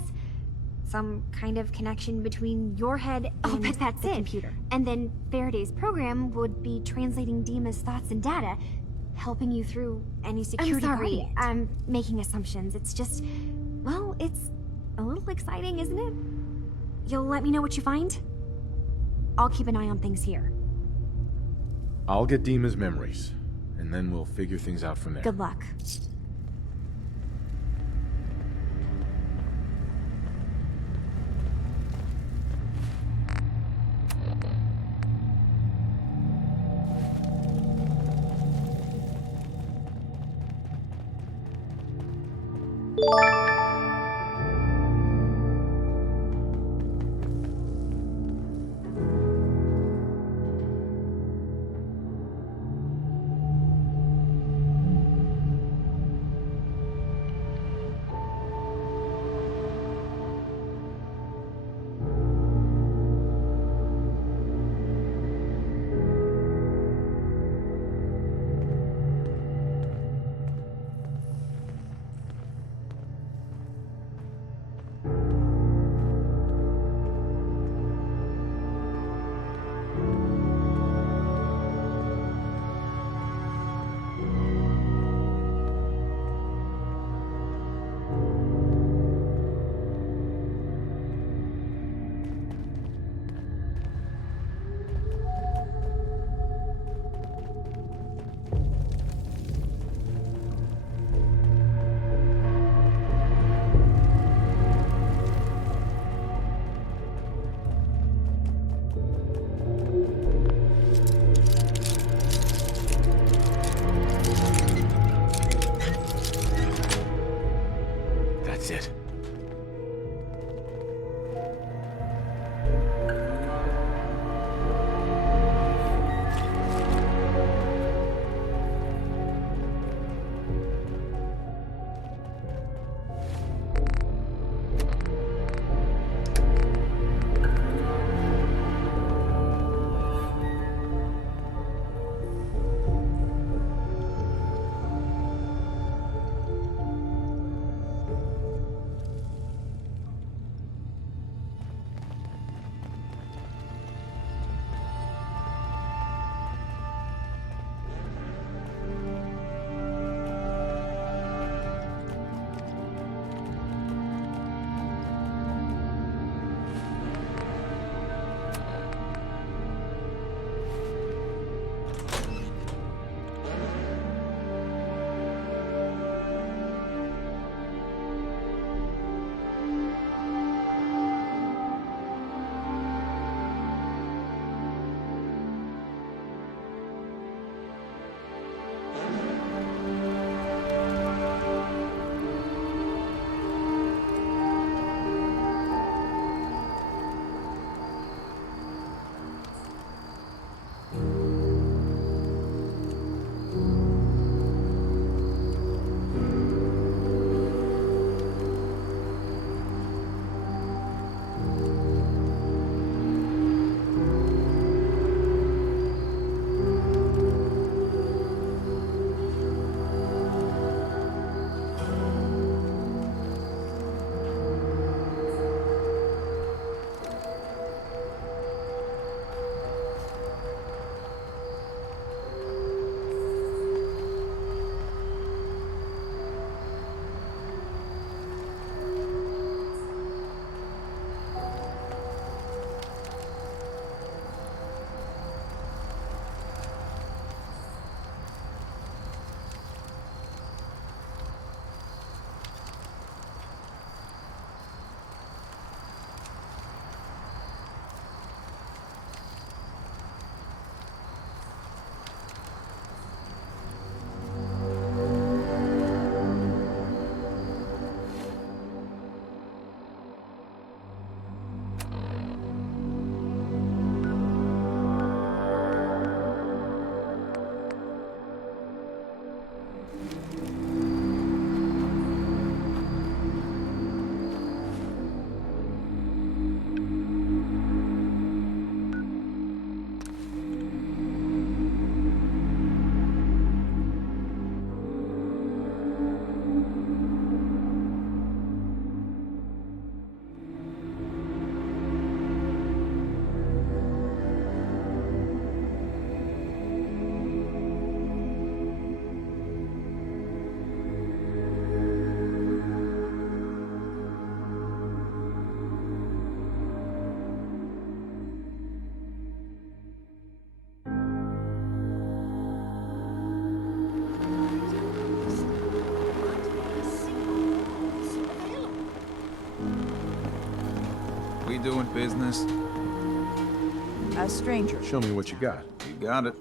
Some kind of connection between your head and the computer. And then Faraday's program would be translating Dima's thoughts and data, helping you through any security. I'm sorry, I'm making assumptions. It's just, well, it's a little exciting, isn't it? You'll let me know what you find? I'll keep an eye on things here. I'll get Dima's memories, and then we'll figure things out from there. Good luck. doing business? A stranger. Show me what you got. You got it.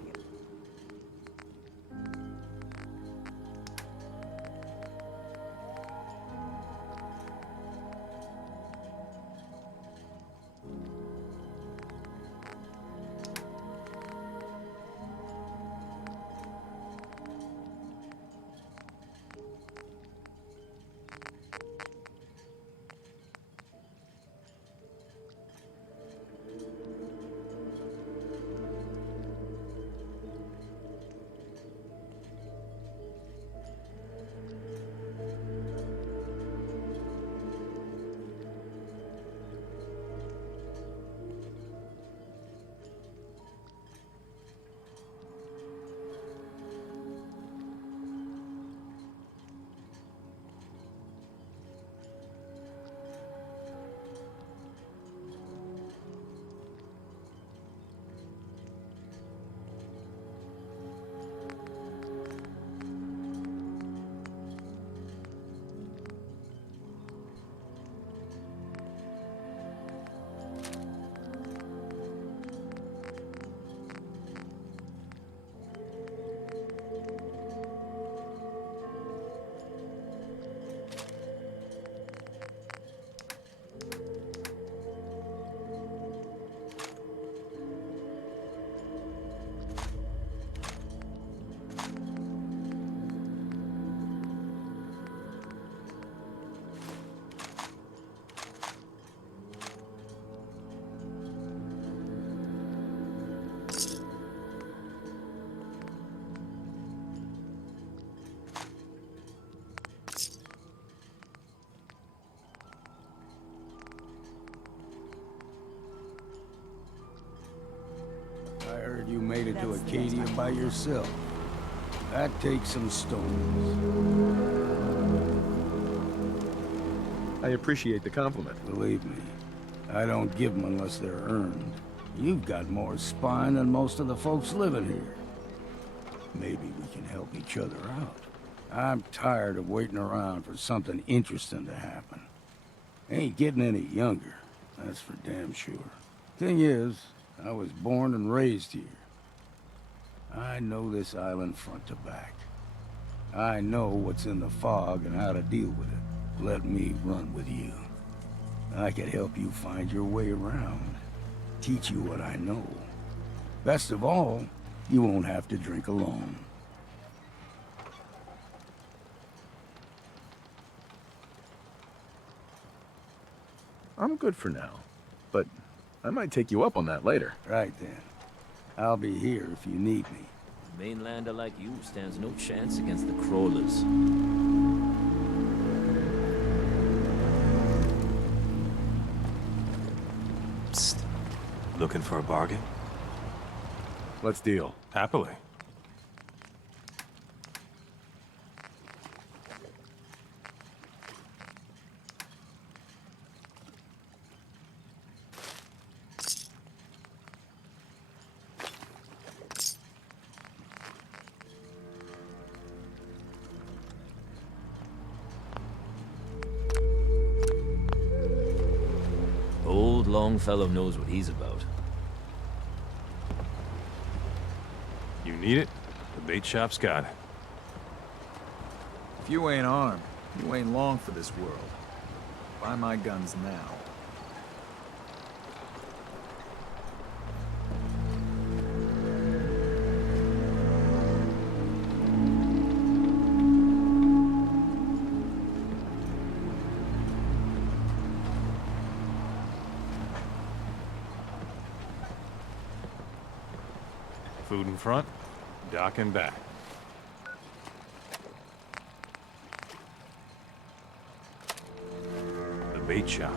I heard you made it to Acadia by yourself. That takes some stones. I appreciate the compliment. Believe me, I don't give them unless they're earned. You've got more spine than most of the folks living here. Maybe we can help each other out. I'm tired of waiting around for something interesting to happen. Ain't getting any younger, that's for damn sure. Thing is, I was born and raised here. I know this island front to back. I know what's in the fog and how to deal with it. Let me run with you. I could help you find your way around. Teach you what I know. Best of all, you won't have to drink alone. I'm good for now, but I might take you up on that later. Right then. I'll be here if you need me. A mainlander like you stands no chance against the crawlers. Psst. Looking for a bargain? Let's deal. Happily. Old Longfellow knows what he's about. You need it? The bait shop's got it. If you ain't armed, you ain't long for this world. Buy my guns now. Food in front, dock in back. The bait shop.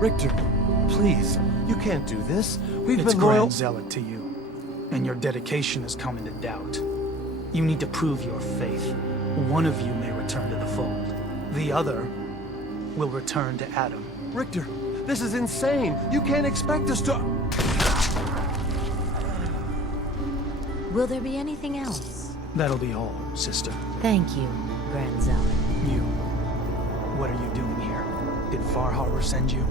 Richter, please, you can't do this. We've It's been loyal. Grand Zealot to you, and your dedication has come into doubt. You need to prove your faith. One of you may return to the fold. The other will return to Adam. Richter, this is insane. You can't expect us to... Will there be anything else? That'll be all, sister. Thank you, Grand Zealot. You. What are you doing here? Did Far Harbor send you?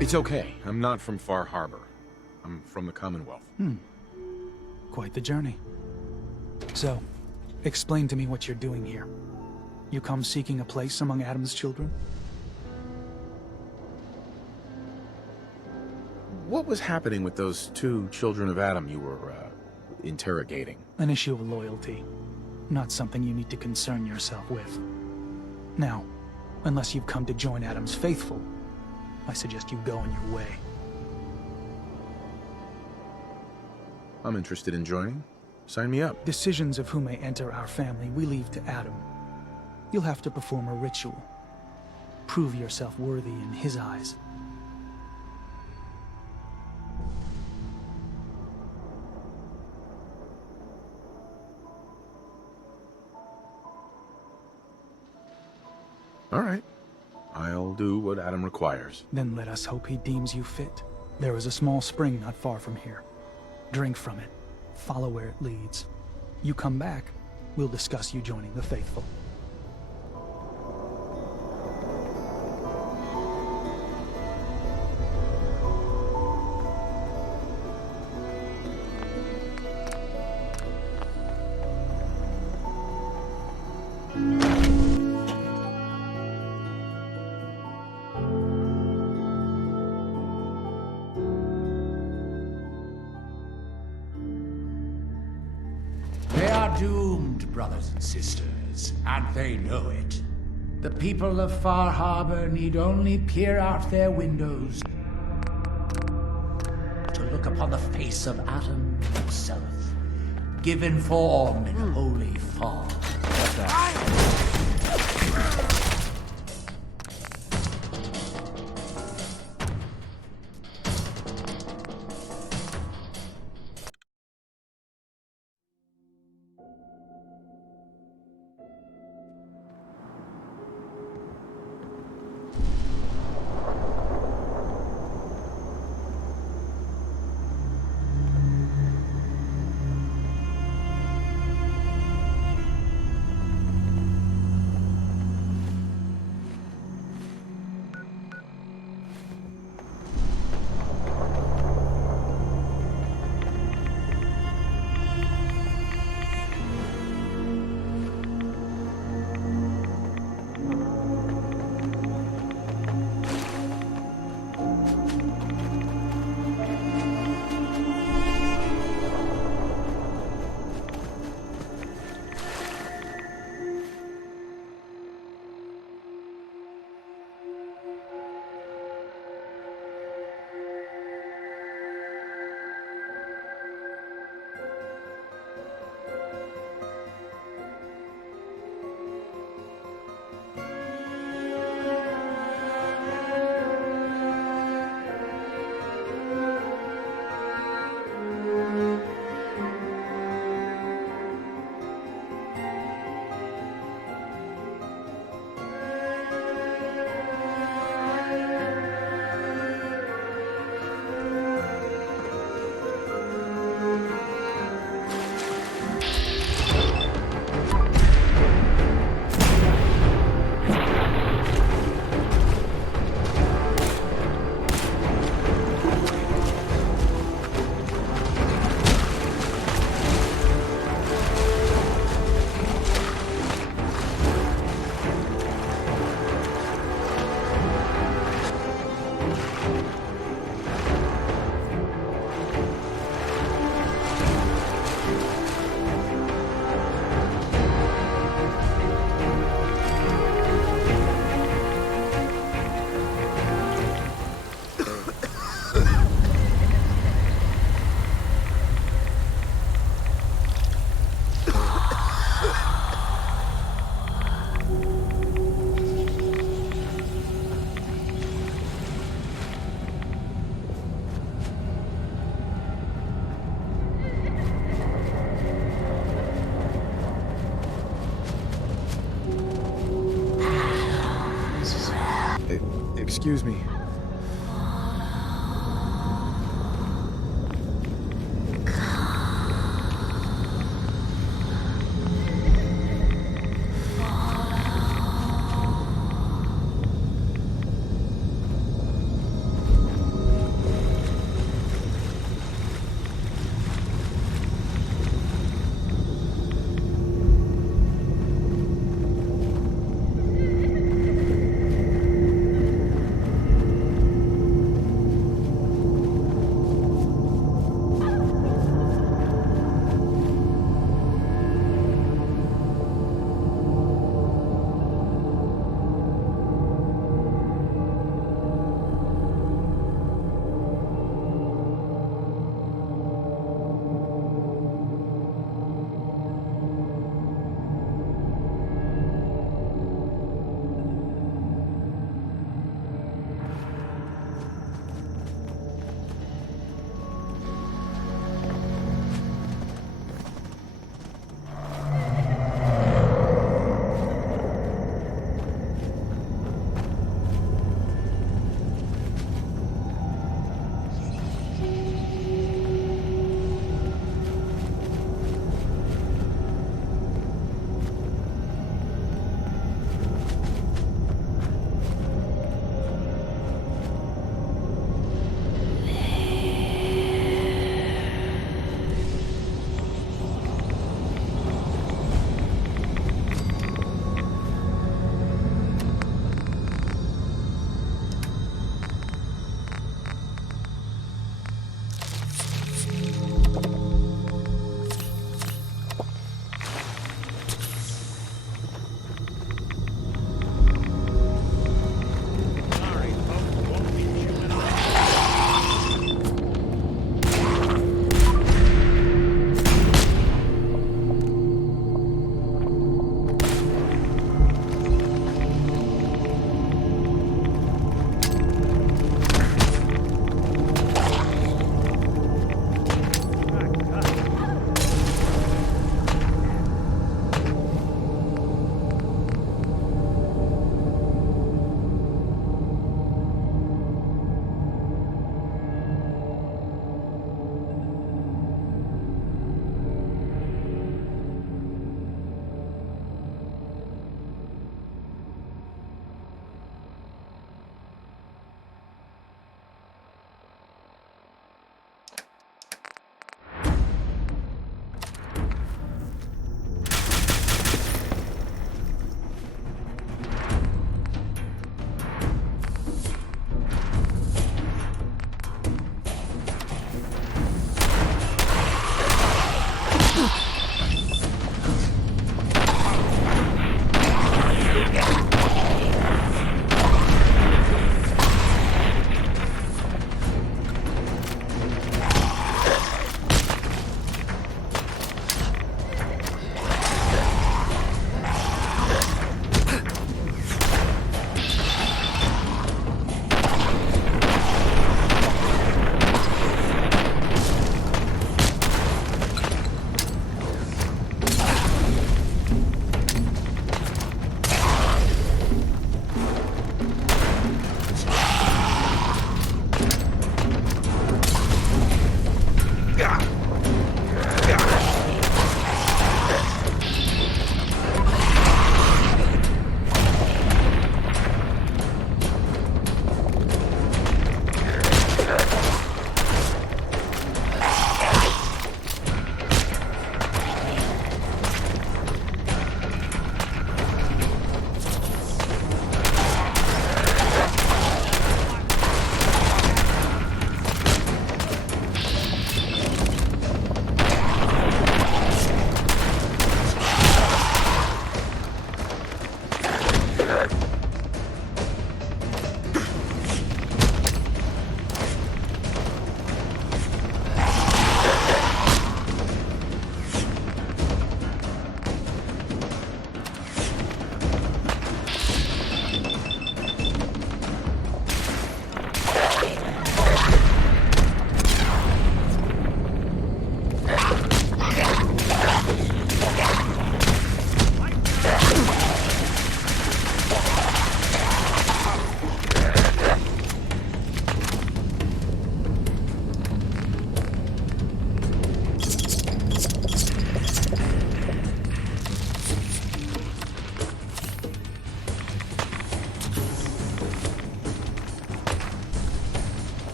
It's okay. I'm not from Far Harbor. I'm from the Commonwealth. Quite the journey. So, explain to me what you're doing here. You come seeking a place among Adam's children? What was happening with those 2 children of Adam you were, interrogating? An issue of loyalty. Not something you need to concern yourself with. Now, unless you've come to join Adam's faithful, I suggest you go on your way. I'm interested in joining. Sign me up. Decisions of who may enter our family we leave to Adam. You'll have to perform a ritual. Prove yourself worthy in his eyes. All right. I'll do what Adam requires. Then let us hope he deems you fit. There is a small spring not far from here. Drink from it. Follow where it leads. You come back, we'll discuss you joining the faithful. They are doomed, brothers and sisters, and they know it. The people of Far Harbor need only peer out their windows to look upon the face of Adam himself, given form in holy fog. Excuse me.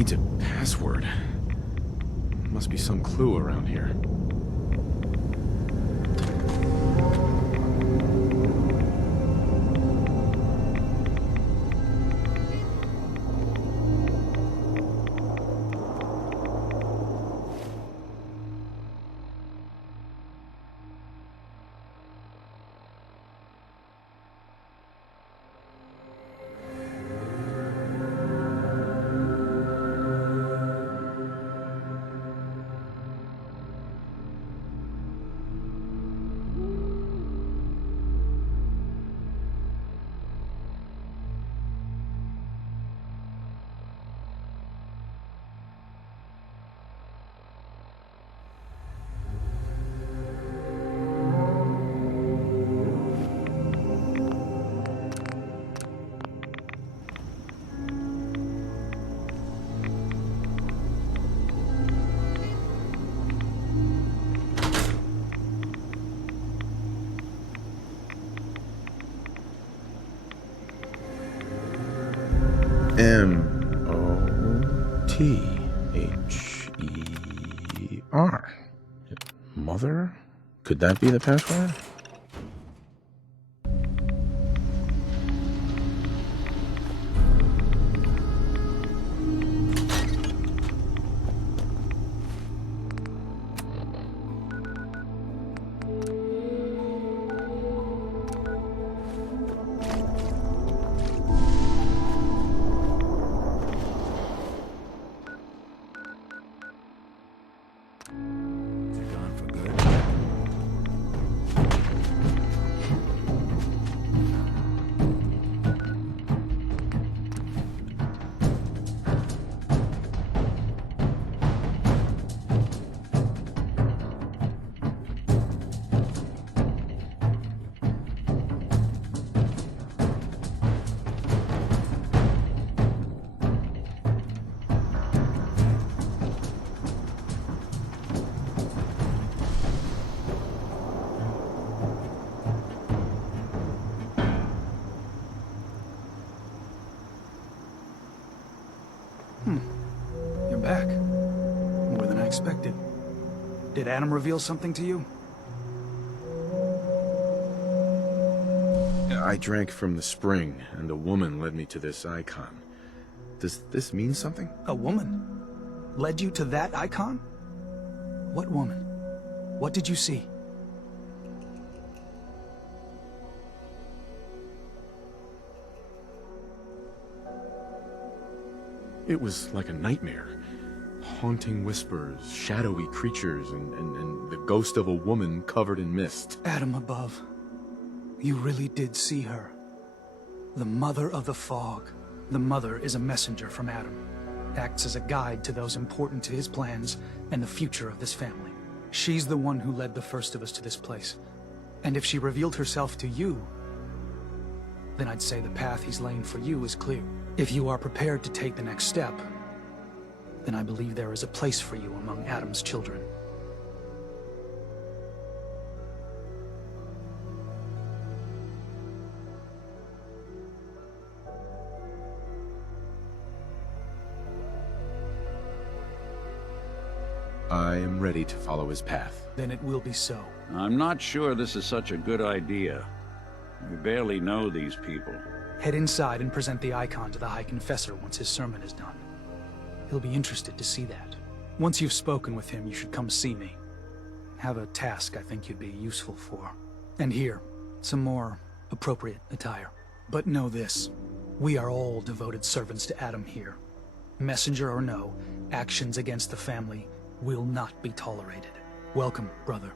needs a password. Must be some clue around here. M-O-T-H-E-R. Mother? Could that be the password? You're back. More than I expected. Did Adam reveal something to you? I drank from the spring, and a woman led me to this icon. Does this mean something? A woman? Led you to that icon? What woman? What did you see? It was like a nightmare. Haunting whispers, shadowy creatures, and the ghost of a woman covered in mist. Adam above. You really did see her. The Mother of the Fog. The Mother is a messenger from Adam. Acts as a guide to those important to his plans and the future of this family. She's the one who led the first of us to this place. And if she revealed herself to you, then I'd say the path he's laying for you is clear. If you are prepared to take the next step, then I believe there is a place for you among Adam's children. I am ready to follow his path. Then it will be so. I'm not sure this is such a good idea. We barely know these people. Head inside and present the icon to the High Confessor once his sermon is done. He'll be interested to see that. Once you've spoken with him, you should come see me. Have a task I think you'd be useful for. And here, some more appropriate attire. But know this, we are all devoted servants to Adam here. Messenger or no, actions against the family will not be tolerated. Welcome, brother.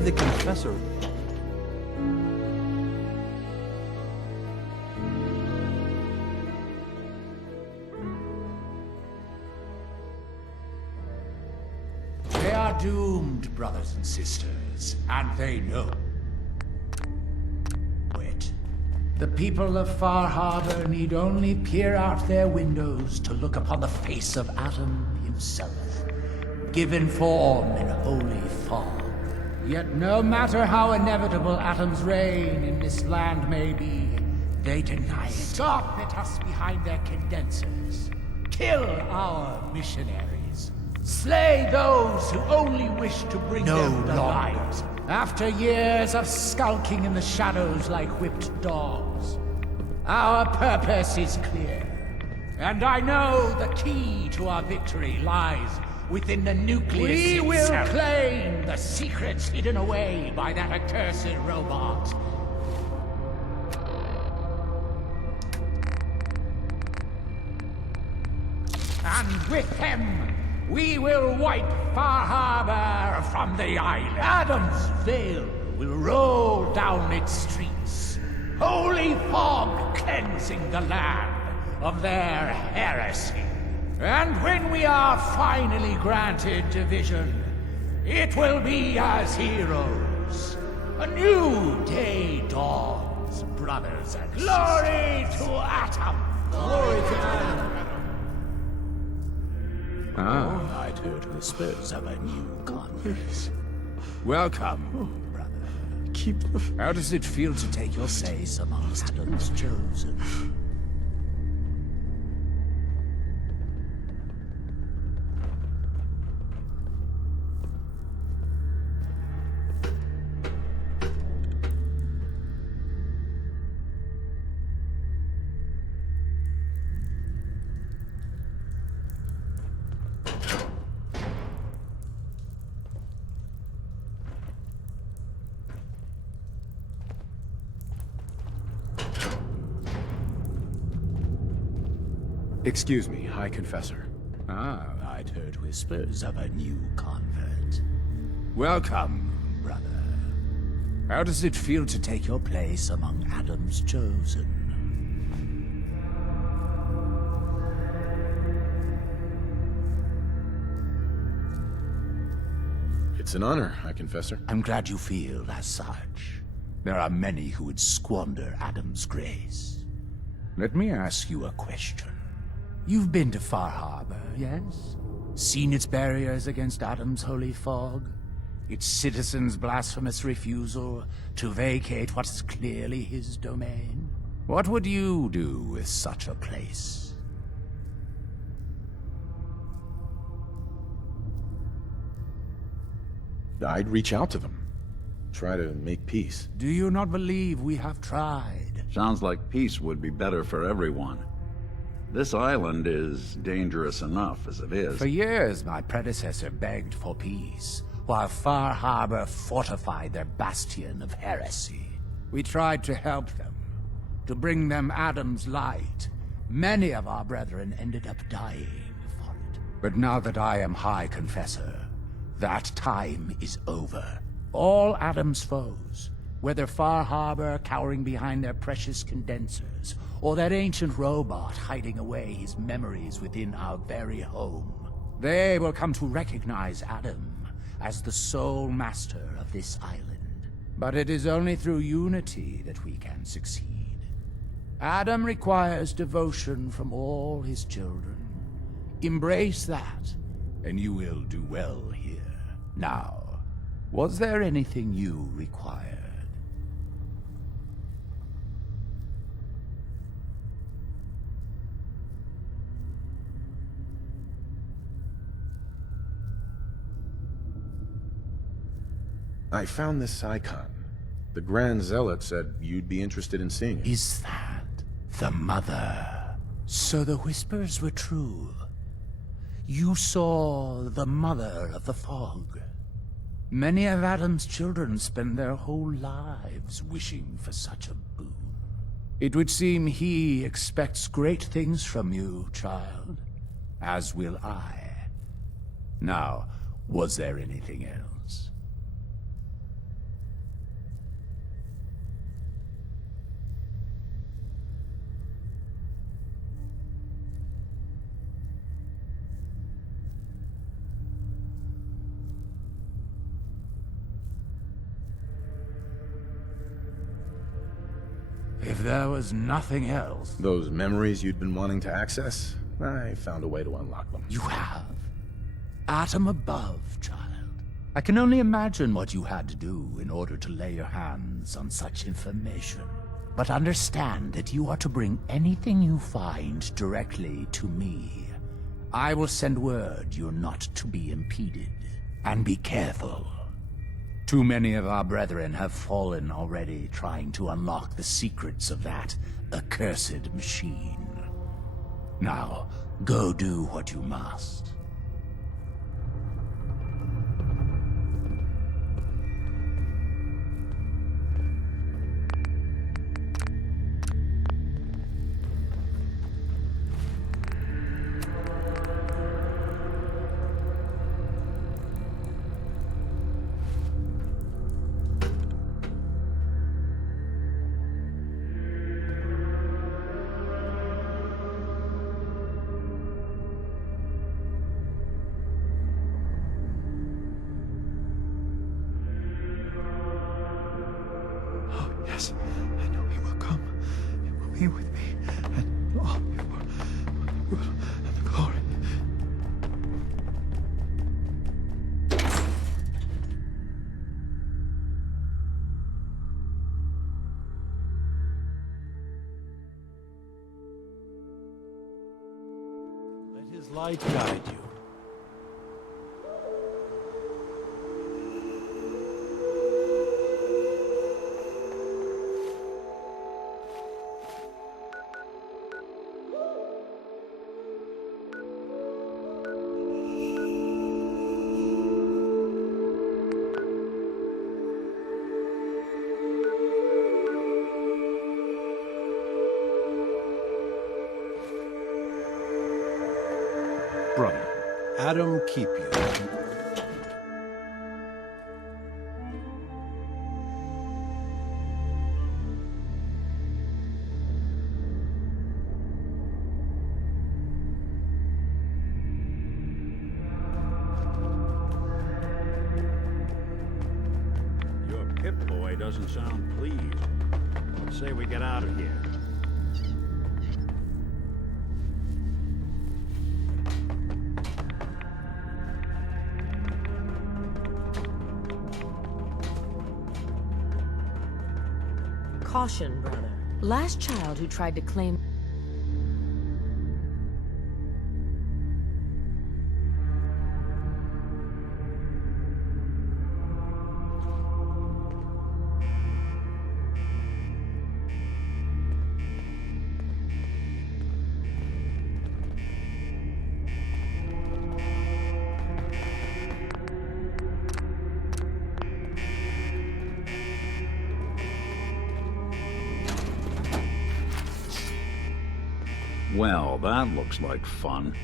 The Confessor. doomed, brothers and sisters, and they know it. The people of Far Harbor need only peer out their windows to look upon the face of Adam himself, given form in holy fog. Yet no matter how inevitable Adam's reign in this land may be, they deny it. Stop at us behind their condensers. Kill our missionaries. Slay those who only wish to bring them the light. After years of skulking in the shadows like whipped dogs, our purpose is clear. And I know the key to our victory lies within the nucleus itself. We will claim the secrets hidden away by that accursed robot. And with them, we will wipe Far Harbor from the island. Adam's veil will roll down its streets. Holy fog cleansing the land of their heresy. And when we are finally granted division, it will be as heroes. A new day dawns, brothers and sisters. Glory to Atom! Glory to Atom! Ah, I'd heard whispers of a new conference. Welcome, brother. How does it feel to take your place amongst Adam's chosen? Excuse me, High Confessor. Ah, I'd heard whispers of a new convert. Welcome, brother. How does it feel to take your place among Adam's chosen? It's an honor, High Confessor. I'm glad you feel as such. There are many who would squander Adam's grace. Let me ask you a question. You've been to Far Harbor, yes? Seen its barriers against Adam's holy fog? Its citizens' blasphemous refusal to vacate what is clearly his domain? What would you do with such a place? I'd reach out to them. Try to make peace. Do you not believe we have tried? Sounds like peace would be better for everyone. This island is dangerous enough as it is. For years, my predecessor begged for peace, while Far Harbor fortified their bastion of heresy. We tried to help them, to bring them Adam's light. Many of our brethren ended up dying for it. But now that I am High Confessor, that time is over. All Adam's foes, whether Far Harbor cowering behind their precious condensers, or that ancient robot hiding away his memories within our very home, they will come to recognize Adam as the sole master of this island. But it is only through unity that we can succeed. Adam requires devotion from all his children. Embrace that, and you will do well here. Now, was there anything you required? I found this icon. The Grand Zealot said you'd be interested in seeing it. Is that the Mother? So the whispers were true. You saw the Mother of the Fog. Many of Adam's children spend their whole lives wishing for such a boon. It would seem he expects great things from you, child. As will I. Now, was there anything else? If there was nothing else... Those memories you'd been wanting to access? I found a way to unlock them. You have? Atom above, child. I can only imagine what you had to do in order to lay your hands on such information. But understand that you are to bring anything you find directly to me. I will send word you're not to be impeded. And be careful. Too many of our brethren have fallen already trying to unlock the secrets of that accursed machine. Now, go do what you must. Yes, I know he will come. He will be with me, and all your rule and the glory. Let his light guide you. Brother, Adam keep you. Your Pip-Boy doesn't sound pleased. Let's say we get out of here. Caution, brother. Last child who tried to claim... Well, that looks like fun.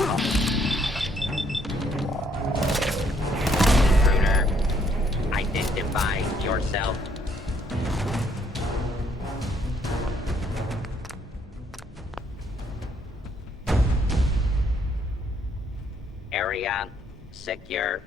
Intruder, identify yourself. Area secure.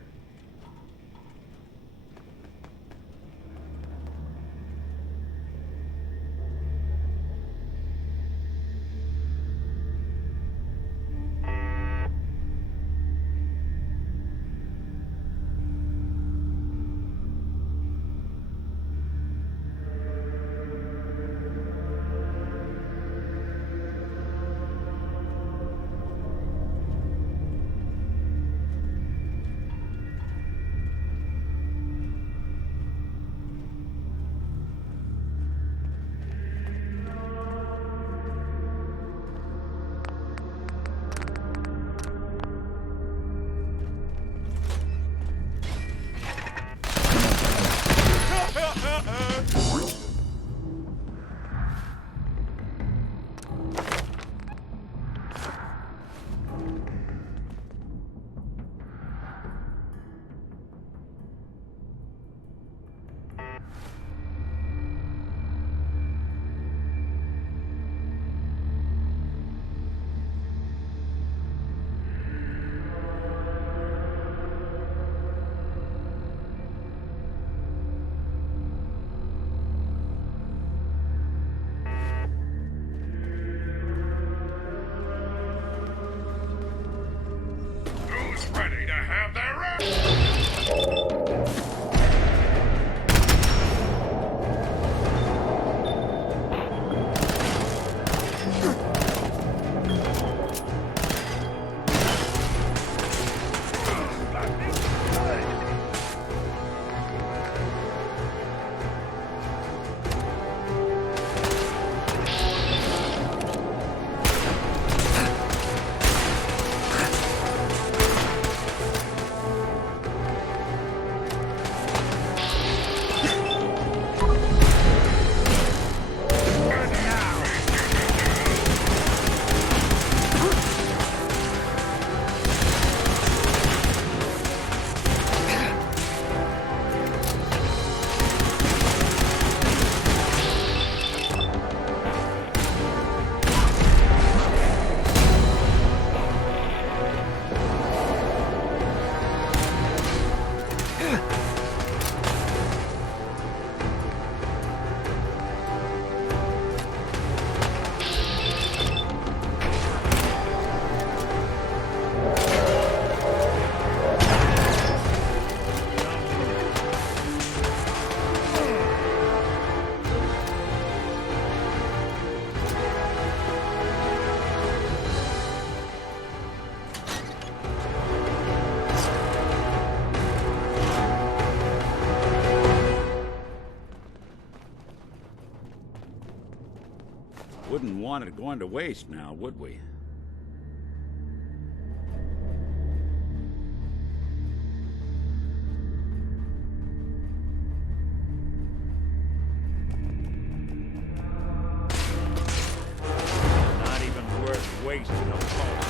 Ready to have their Wouldn't want it going to waste now, would we? Not even worth wasting a pulse.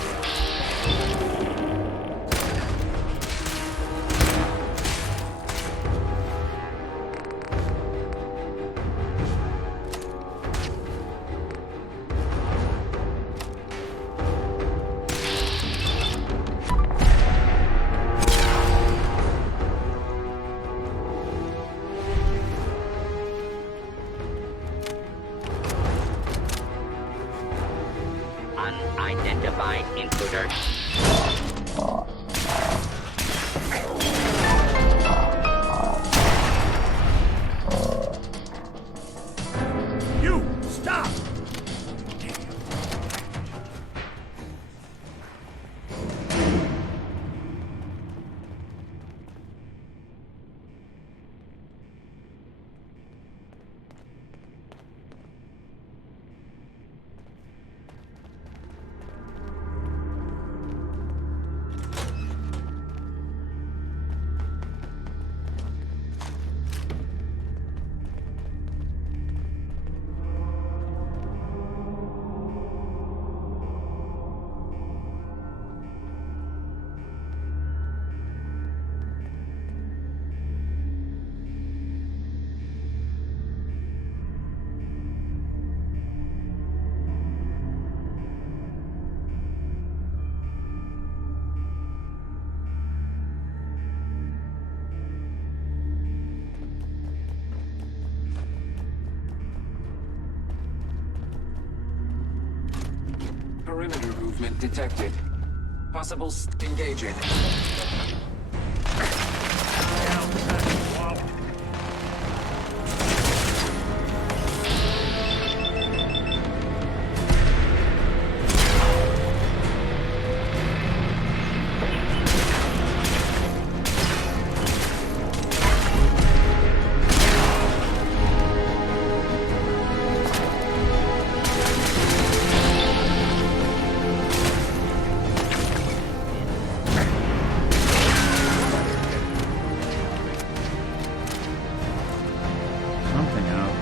Unidentified intruder. You! Stop! perimeter movement detected. Possible engaging. Something out.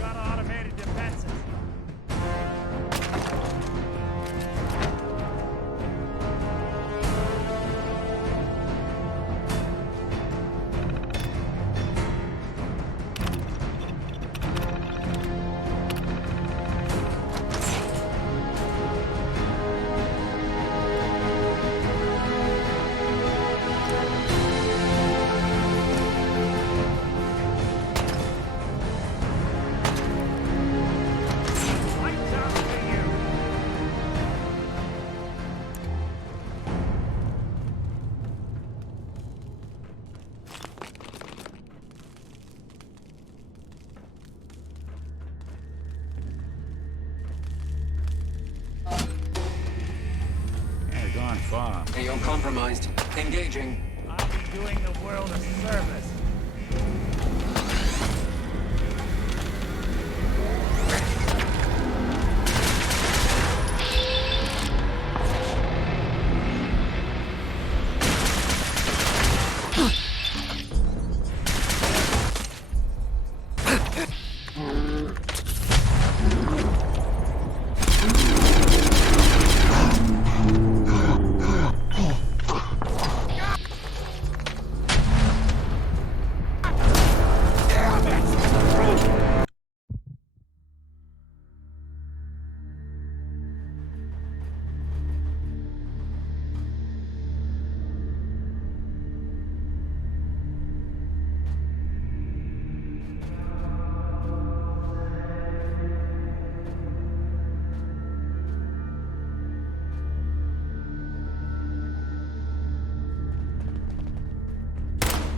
Got automated defenses. Lights out to you. Yeah, gone far. AO compromised. Engaging. I'll be doing the world a service.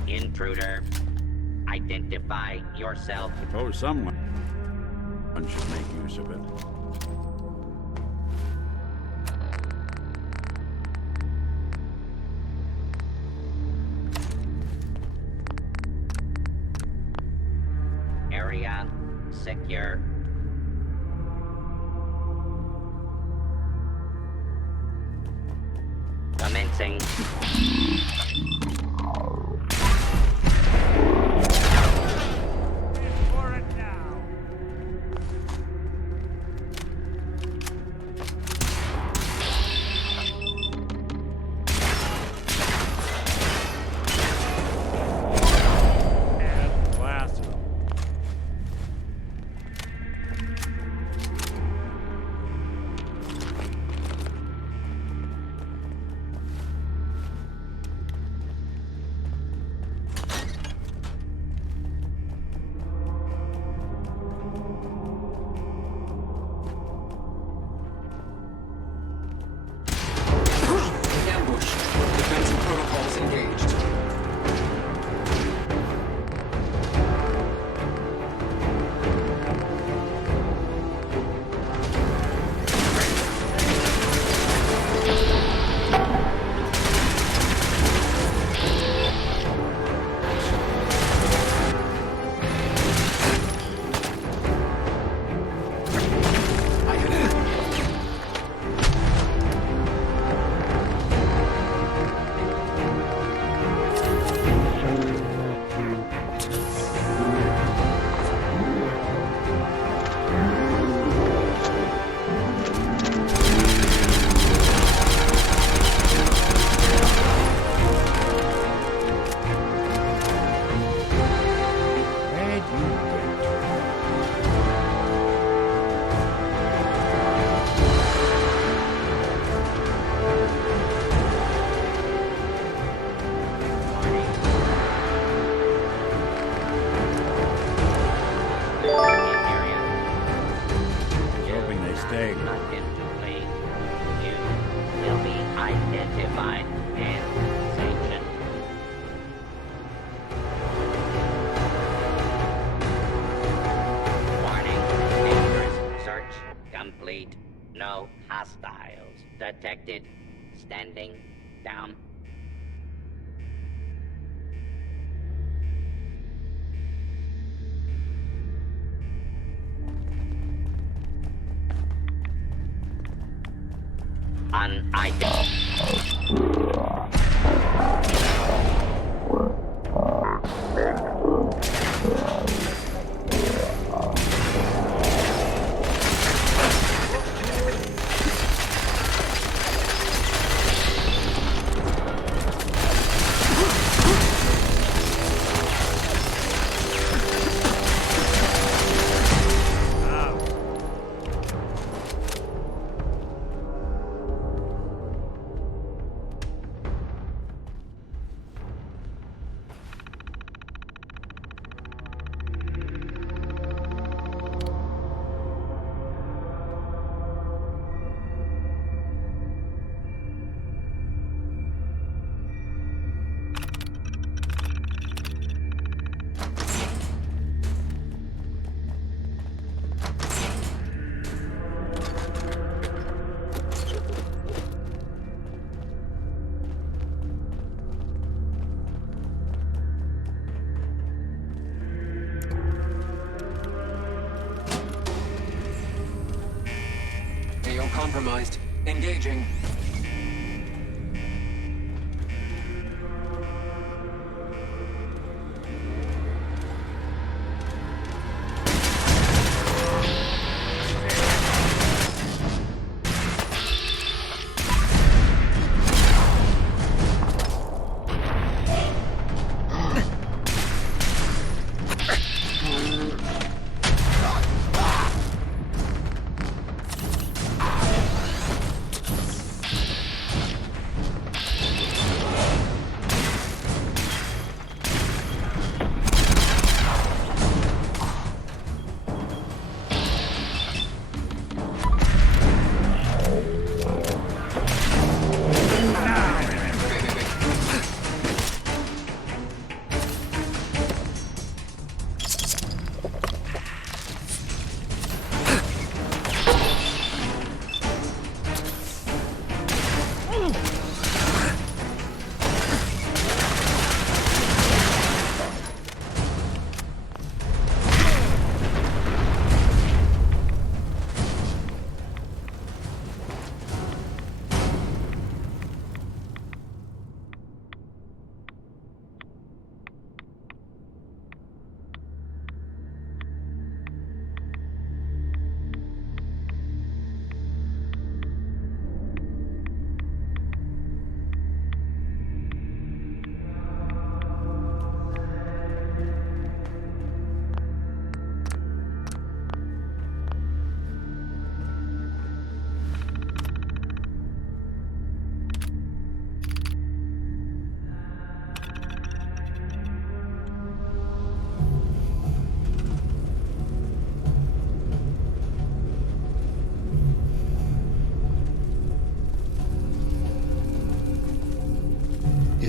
Intruder, identify yourself. Suppose someone should make use of it. Area secure. Commencing. For it now. And last of them. mistake. Nothing too late. You will be identified and sanctioned. Warning, dangerous. Search complete. No hostiles detected. Standing down. AO compromised. Engaging.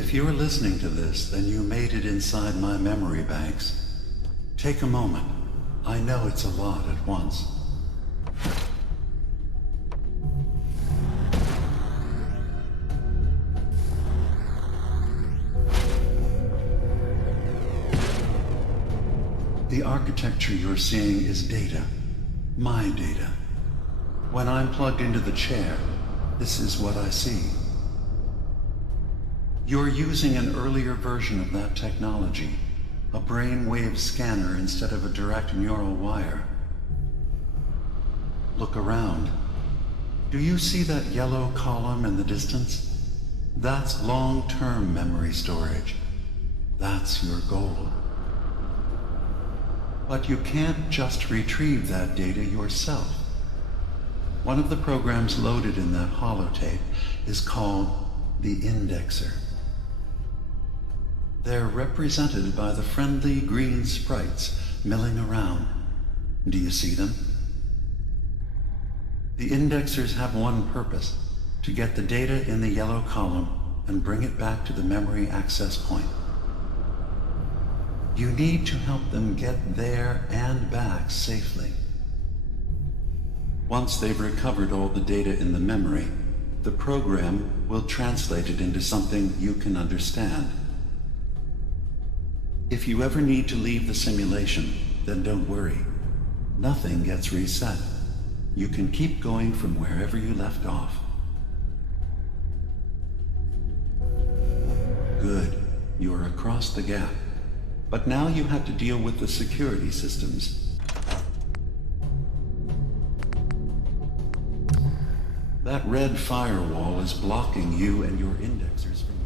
If you're listening to this, then you made it inside my memory banks. Take a moment. I know it's a lot at once. The architecture you're seeing is data. My data. When I'm plugged into the chair, this is what I see. You're using an earlier version of that technology, a brainwave scanner instead of a direct neural wire. Look around. Do you see that yellow column in the distance? That's long-term memory storage. That's your goal. But you can't just retrieve that data yourself. One of the programs loaded in that holotape is called the Indexer. They're represented by the friendly green sprites milling around. Do you see them? The indexers have one purpose: to get the data in the yellow column and bring it back to the memory access point. You need to help them get there and back safely. Once they've recovered all the data in the memory, the program will translate it into something you can understand. If you ever need to leave the simulation, then don't worry. Nothing gets reset. You can keep going from wherever you left off. Good. You are across the gap. But now you have to deal with the security systems. That red firewall is blocking you and your indexers from